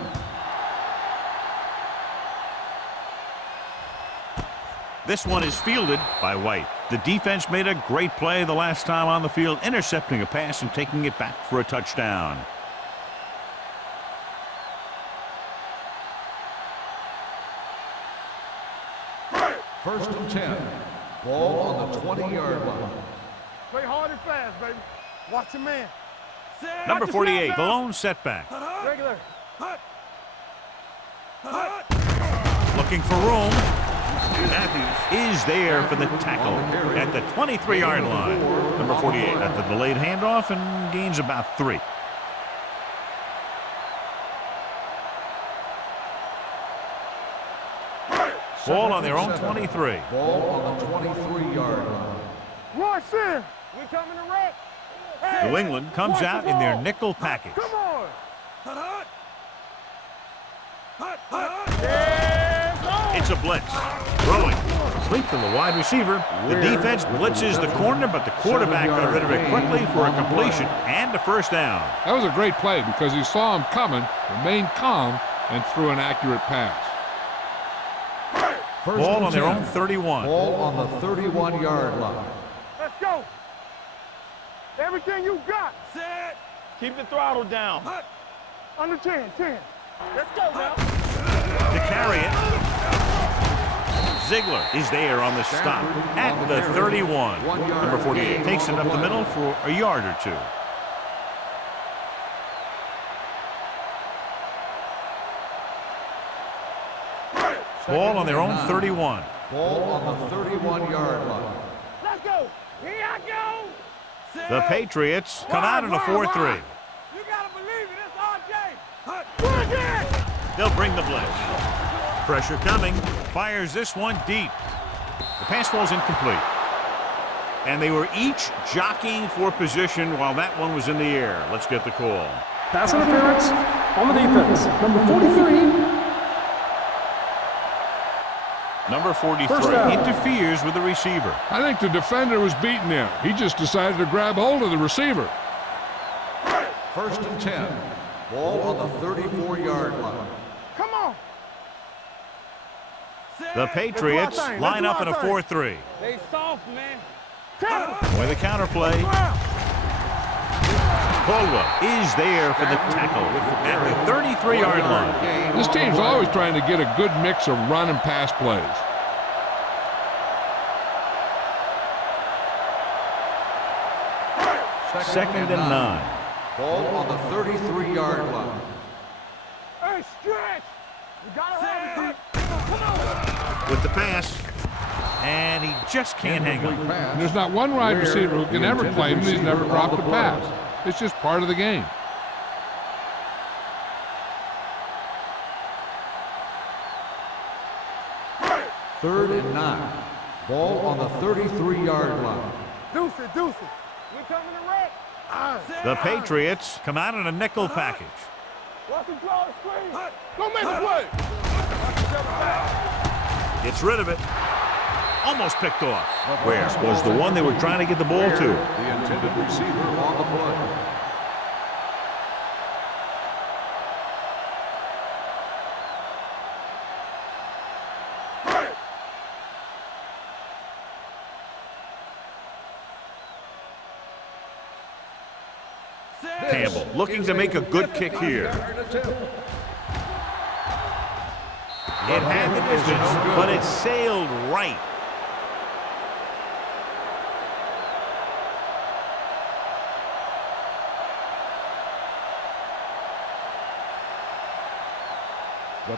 This one is fielded by White. The defense made a great play the last time on the field, intercepting a pass and taking it back for a touchdown. First and 10. Ball on the 20-yard line. Play hard and fast, baby. Watch your man. Number 48, the lone setback. Regular. Looking for room. Matthews is there for the tackle at the 23-yard line. Number 48 at the delayed handoff and gains about 3. Ball on their own 23. Ball on the 23-yard line. Rush in. We coming to wreck. New England comes out in their nickel package. Come on. It's a blitz. Throwing. Complete to the wide receiver. The defense blitzes the corner, but the quarterback got rid of it quickly for a completion and a first down. That was a great play because he saw him coming, remained calm, and threw an accurate pass. Ball on their own 31. Ball on the 31-yard line. Let's go. Everything you got. Set. Keep the throttle down. Under 10. Let's go, now. To carry it. Ziegler is there on the stop at the 31. Number 48 takes it up the middle for a yard or 2. Ball on their own 31. Ball on the 31-yard line. Let's go. Here I go. The Patriots come out in a 4-3. You gotta believe it. It's RJ. Push it. They'll bring the blitz. Pressure coming. Fires this one deep. The pass ball's incomplete. And they were each jockeying for position while that one was in the air. Let's get the call. Pass interference on the defense. Number 43. Number 43 interferes with the receiver. I think the defender was beaten there. He just decided to grab hold of the receiver. First and 10. Ball on the 34-yard line. Come on. The Patriots line up in a 4-3. They soft, man. With a counterplay. Caldwell is there for the tackle at the 33-yard line. This team's always trying to get a good mix of run and pass plays. 2nd and 9. Ball on the 33-yard line. Hey, stretch. You gotta have it. Come on. With the pass. And he just can't hang on. And there's not one wide receiver who can ever claim that he's never dropped a pass. It's just part of the game. Third and 9. Ball on the 33-yard line. Deuce it. We coming to wreck. The Patriots come out in a nickel package. Watch him draw the screen. Don't make a play. Gets rid of it. Almost picked off. Where was the one they were trying to get the ball to? The intended receiver on the play. Campbell looking to make a good kick here. It had the distance, but it sailed right.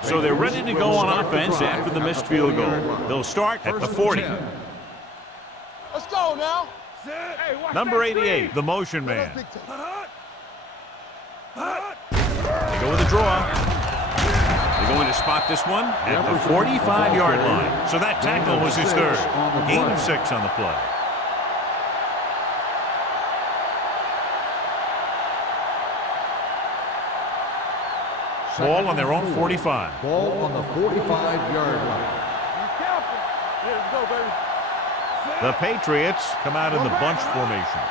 So they're ready to go on offense after the missed field goal. They'll start at the 40. Let's go now. Hey, watch Number that 88, screen. the motion man. They go with a draw. They're going to spot this one at the 45-yard line. So that tackle was his third. Gain of 6 on the play. Ball on their own 45. Ball on the 45-yard line. Be careful. Yeah, let's go, baby. The Patriots come out in the bunch formation.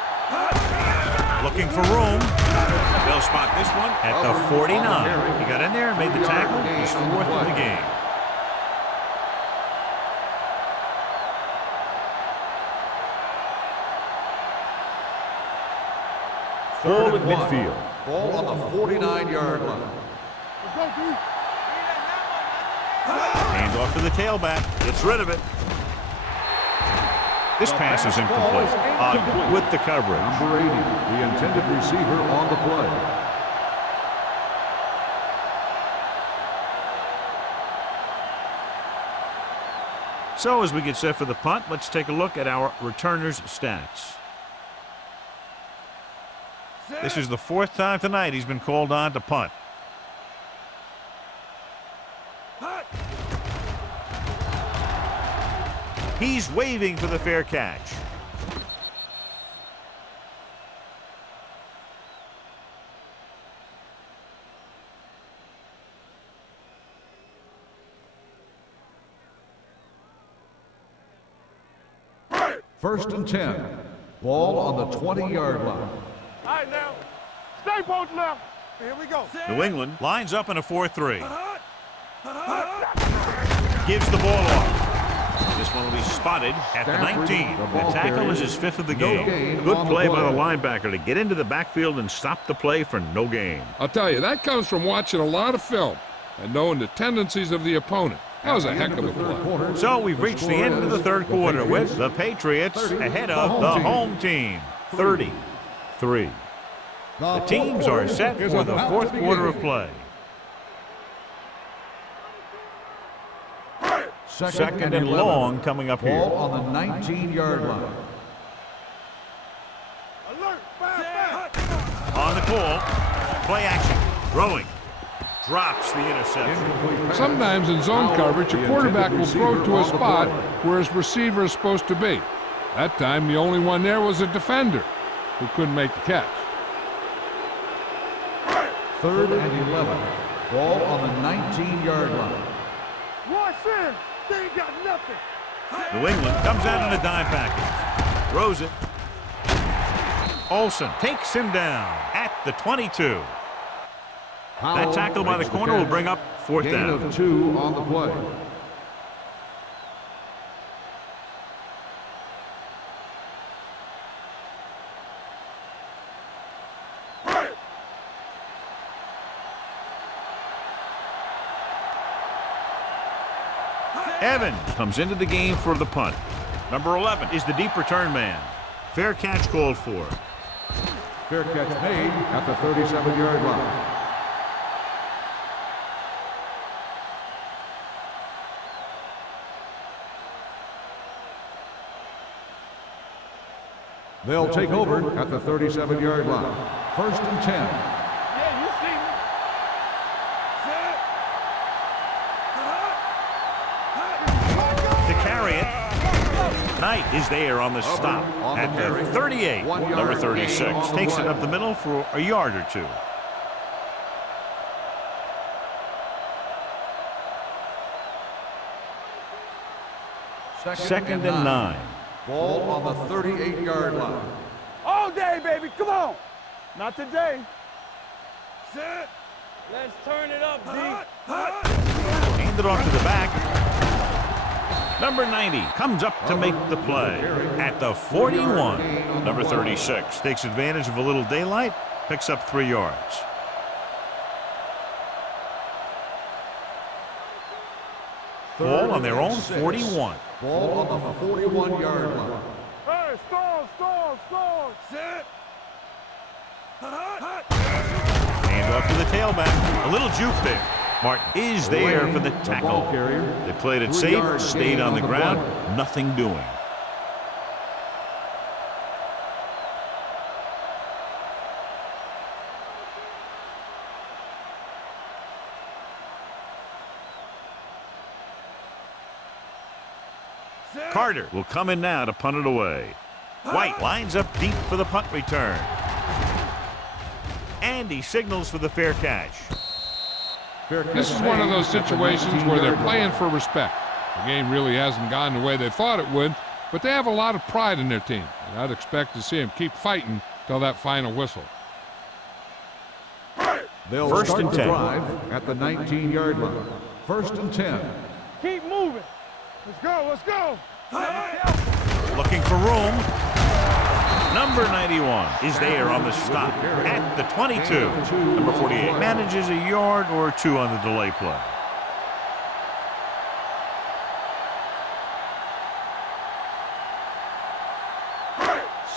Looking for room. They'll spot this one at the 49. He got in there and made the tackle. He's 4th in the game. Ball at midfield. Ball on the 49-yard line. Let's go, D. Hand off to the tailback. Gets rid of it. This pass is incomplete. With the coverage. Number 80, the intended receiver on the play. So as we get set for the punt, let's take a look at our returners' stats. This is the 4th time tonight he's been called on to punt. He's waving for the fair catch. First and 10. Ball on the 20-yard line. All right, now. Stay posted now. Here we go. New England lines up in a 4-3. Gives the ball off. This one will be spotted at the 19. The tackle is his 5th of the game. Good play by the linebacker to get into the backfield and stop the play for no gain. I'll tell you, that comes from watching a lot of film and knowing the tendencies of the opponent. That was a heck of a play. So we've reached the end of the 3rd quarter with the Patriots ahead of the home team, 33. The teams are set for the 4th quarter of play. 2nd and long coming up here. Ball on the 19-yard line. Alert. Fire. On the call, play action, throwing. Drops the interception. Sometimes in zone coverage, a quarterback will throw to a spot where his receiver is supposed to be. That time, the only one there was a defender who couldn't make the catch. 3rd and 11. Ball on the 19-yard line. Watch in. They ain't got nothing. New England comes out in a dime package. Throws it. Olsen takes him down at the 22. That tackle by the corner will bring up 4th Gain down. of 2 on the play. Evans comes into the game for the punt. Number 11 is the deep return man. Fair catch called for. Fair catch made at the 37-yard line. They'll take over at the 37-yard line. 1st and 10. Yeah, you see me. To carry it. Knight is there on the stop at the 38. Number 36 takes it up the middle for a yard or two. Second and 9. Ball on the 38-yard line. All day, baby. Come on. Not today. Let's turn it up, D. Hand it off to the back. Number 90 comes up to make the play at the 41. Number 36 takes advantage of a little daylight, picks up 3 yards. Ball on their own 41. Ball on the 41-yard line. Hey, score. Hand off to the tailback. A little juke there. Martin is there for the tackle. They played it safe, stayed on the ground, nothing doing. Carter will come in now to punt it away. White lines up deep for the punt return. And he signals for the fair catch. This is one of those situations where they're playing for respect. The game really hasn't gone the way they thought it would, but they have a lot of pride in their team, and I'd expect to see them keep fighting till that final whistle. They'll First start and the 10. drive at the 19-yard line. 1st and 10. Keep moving. Let's go. Looking for room. Number 91 is there on the stop at the 22. Number 48 manages a yard or 2 on the delay play.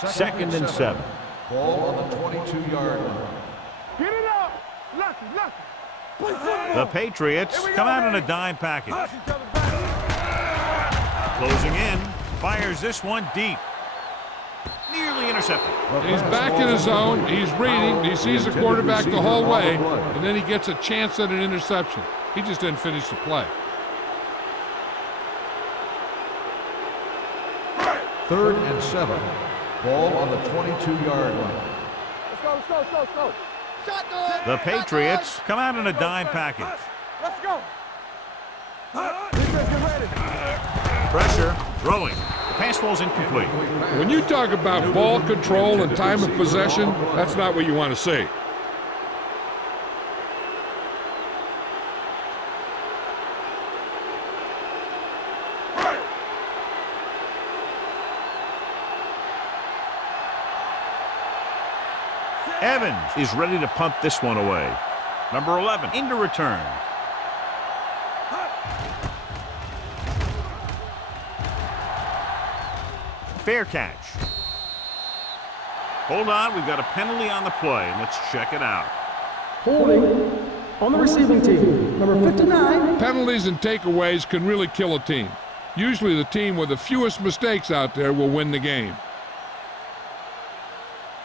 Second and 7. Ball on the 22-yard line. Get it up. Lucky. The Patriots come out in a dime package. Closing in, fires this one deep. Nearly intercepted. He's back in his zone, he's reading, he sees the quarterback the whole way, and then he gets a chance at an interception. He just didn't finish the play. 3rd and 7. Ball on the 22-yard line. Let's go. The Patriots come out in a dime package. Let's go. Get ready. Pressure, throwing. The pass falls incomplete. When you talk about ball control and time of possession, that's not what you want to see. Evans is ready to punt this one away. Number 11 into return. Fair catch. Hold on, we've got a penalty on the play. Let's check it out. Holding on the receiving team. Number 59. Penalties and takeaways can really kill a team. Usually the team with the fewest mistakes out there will win the game.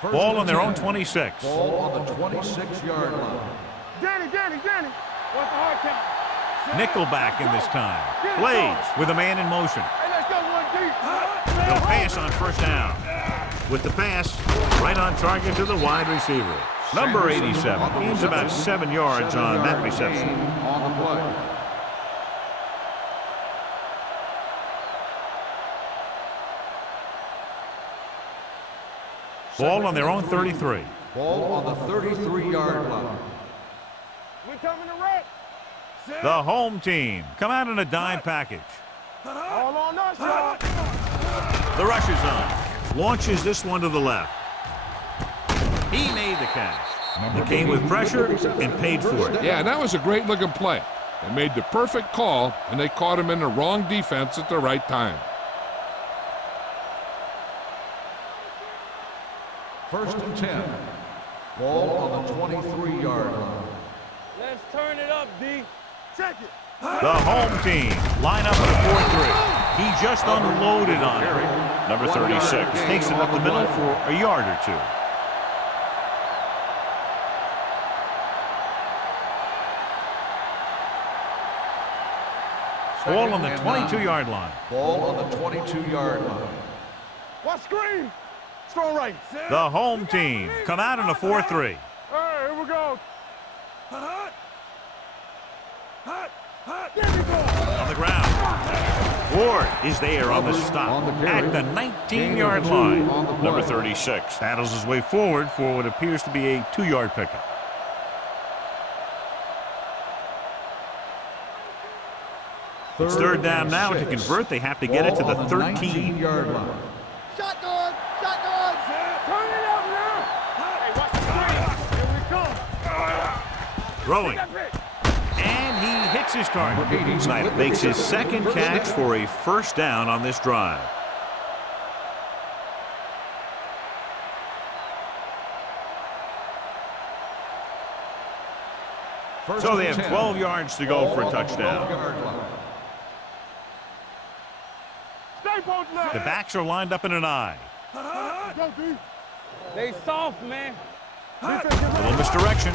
Ball on their own 26. Ball on the 26-yard line. Danny. What's the hard count? Nickelback in this time. Blades with a man in motion. Hey, let's go one deep. They'll pass on first down. With the pass, right on target to the wide receiver. Number 87 gains about 7 yards on that reception. On the play. Ball on their own 33. Ball on the 33-yard line. We coming to wreck. The home team come out in a dime package. All on us, y'all. The rush is on. Launches this one to the left. He made the catch. They came with pressure and paid for it. Yeah, that was a great-looking play. They made the perfect call, and they caught him in the wrong defense at the right time. 1st and 10. Ball on the 23-yard line. Let's turn it up, D. Check it. The home team line up in a 4-3. He just unloaded on it. Number 36 takes it up the middle for a yard or two. Ball on the 22-yard line. Ball on the 22-yard line. What screen? Strong right. The home team come out in a 4-3. All right, here we go. There we go. On the ground. Ward is there on the stop at the 19-yard line. Number 36 battles his way forward for what appears to be a 2-yard pickup. It's third down now. To convert, they have to get it to the 13-yard line. Shotgun. Shotgun. Turn it up now. Hey, watch the screen. Here we come. Throwing. And he hits his target. Snyder makes his second catch for a first down on this drive. So they have 12 yards to go for a touchdown. The backs are lined up in an I. They soft, man. A little misdirection.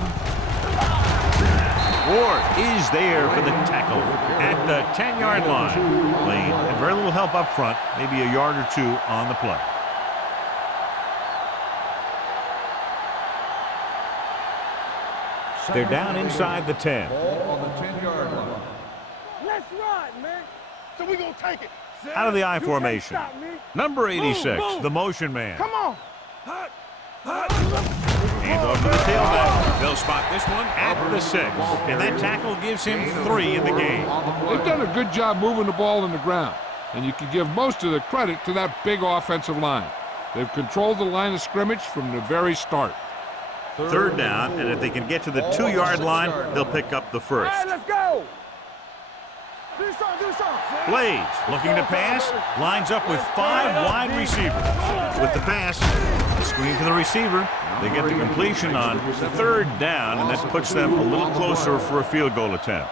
Ward is there for the tackle at the 10-yard line. Lane had very little help up front, maybe a yard or two on the play. They're down inside the 10. Ball on the 10-yard line. Let's ride, man. So we gonna take it. Out of the I You can't formation. stop me. Number 86, Move. the motion man. Come on. Hand off to the tailback. They'll spot this one at the 6. And that tackle gives him 3 in the game. They've done a good job moving the ball in the ground, and you can give most of the credit to that big offensive line. They've controlled the line of scrimmage from the very start. Third down, and if they can get to the 2-yard line, they'll pick up the All first. right, let's go. Do something. Blades looking to pass, lines up with 5 wide receivers. With the pass, the screen to the receiver, they get the completion on third down, and that puts them a little closer for a field goal attempt.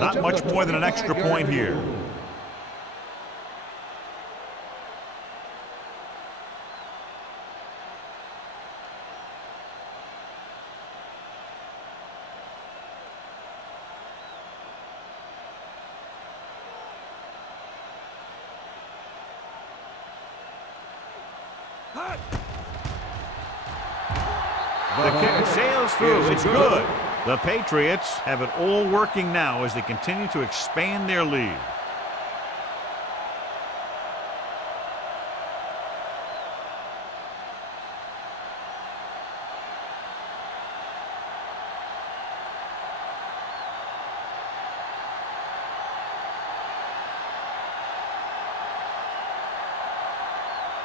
Not much more than an extra point here. The kick sails through. It's good. The Patriots have it all working now as they continue to expand their lead.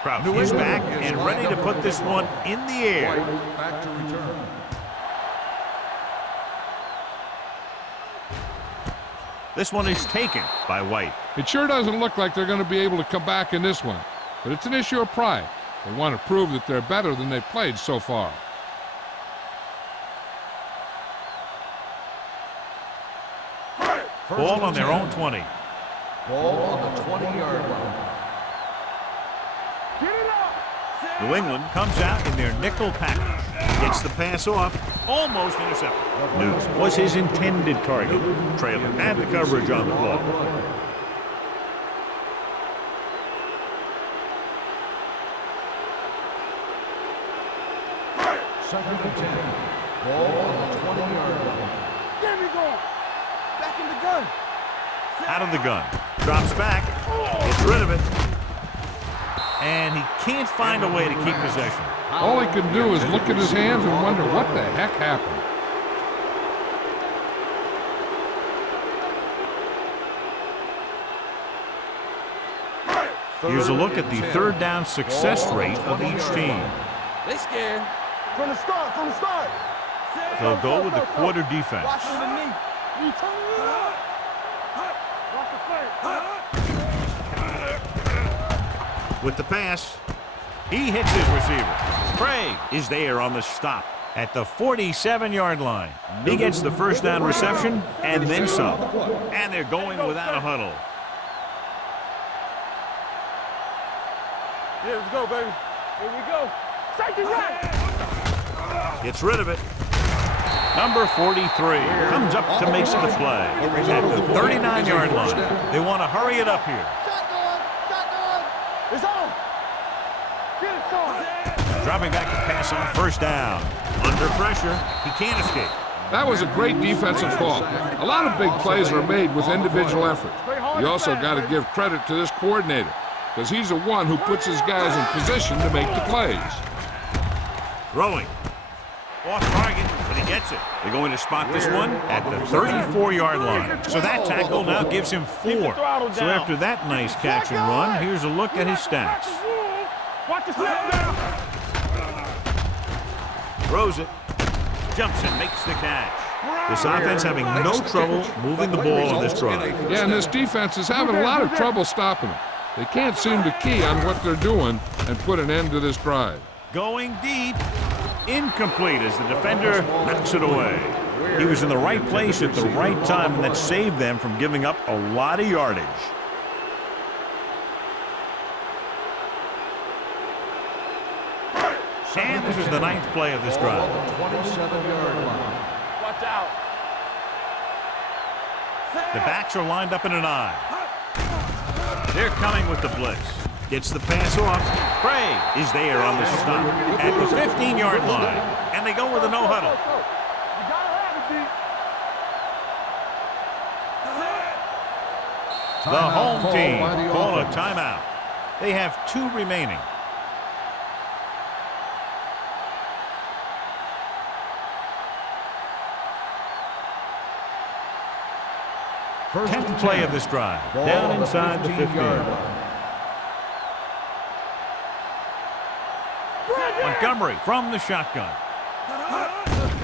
Crouch is back and ready to put this one in the air. Back to return. This one is taken by White. It sure doesn't look like they're going to be able to come back in this one, but it's an issue of pride. They want to prove that they're better than they've played so far. Ball on their own 20. Ball on the 20-yard line. New England comes out in their nickel package. Gets the pass off, almost intercepted. Newt was his intended target. Traylor had the coverage on the play. Second and 10. Ball on the 20-yard line. There we go. Back in the gun. Out of the gun. Drops back. Gets rid of it. And he can't find a way to keep possession. All he can do is look at his hands and wonder what the heck happened. Here's a look at the third down success rate of each team. They scared. From the start, from the start. They'll go with the quarter defense. Watch from the knee. You turn it up. Watch the fake. With the pass, he hits his receiver. Craig is there on the stop at the 47-yard line. He gets the first down reception and then some. And they're going without a huddle. Yeah, let's go, baby. Here we go. Safety right. Gets rid of it. Number 43 comes up to make the play at the 39-yard line. They want to hurry it up here. Shotgun. It's on. Get it, son. Dropping back to pass on first down. Under pressure, he can't escape. That was a great defensive call. A lot of big plays are made with individual effort. You also got to give credit to this coordinator, because he's the one who puts his guys in position to make the plays. Throwing. Off target, but he gets it. They're going to spot this one at the 34-yard line. So that tackle now gives him 4. So after that nice catch and run, here's a look at his stats. Watch the snap down. Throws it. Jumps and makes the catch. This offense having no trouble moving the ball on this drive. Yeah, and this defense is having a lot of trouble stopping them. They can't seem to key on what they're doing and put an end to this drive. Going deep. Incomplete as the defender knocks it away. He was in the right place at the right time, and that saved them from giving up a lot of yardage. And this is the 9th play of this drive. 27-yard line. Watch out. The backs are lined up in an I. They're coming with the blitz. Gets the pass off. Craig is there on the stop at the 15-yard line. And they go with a no huddle. You gotta have it, D. The home Timeout team called by the call a offense. timeout. They have 2 remaining. First 10th and play 10. of this drive. Ball Down on the inside the 15. 15-yard line. Montgomery from the shotgun.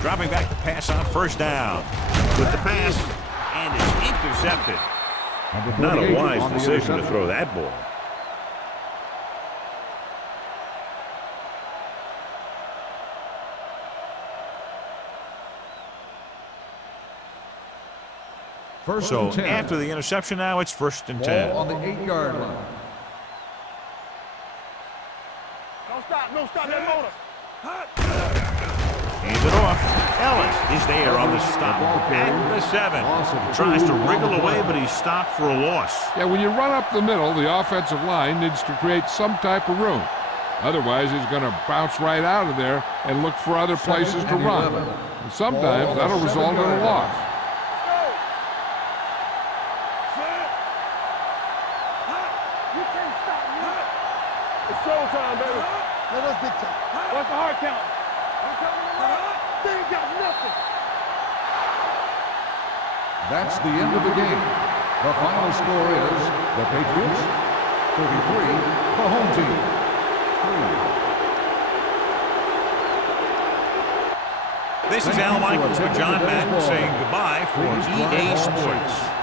Dropping back to pass on first down. With the pass, and it's intercepted. Not a wise decision to throw that ball. First So and 10. after the interception now, it's 1st and 10. Ball on the 8-yard line. Don't stop that motor. Hands it off. Ellis is there on the stop at the 7. Tries to wriggle away, but he's stopped for a loss. Yeah, when you run up the middle, the offensive line needs to create some type of room. Otherwise, he's going to bounce right out of there and look for other places to run. And sometimes that'll result in a loss. You can't stop me. It's showtime, baby. Let us dictate. What's the hard count? They ain't got nothing. That's the end of the game. The final score is the Patriots 33, the home team 3. This is Al Michaels with John Madden saying goodbye for EA Sports.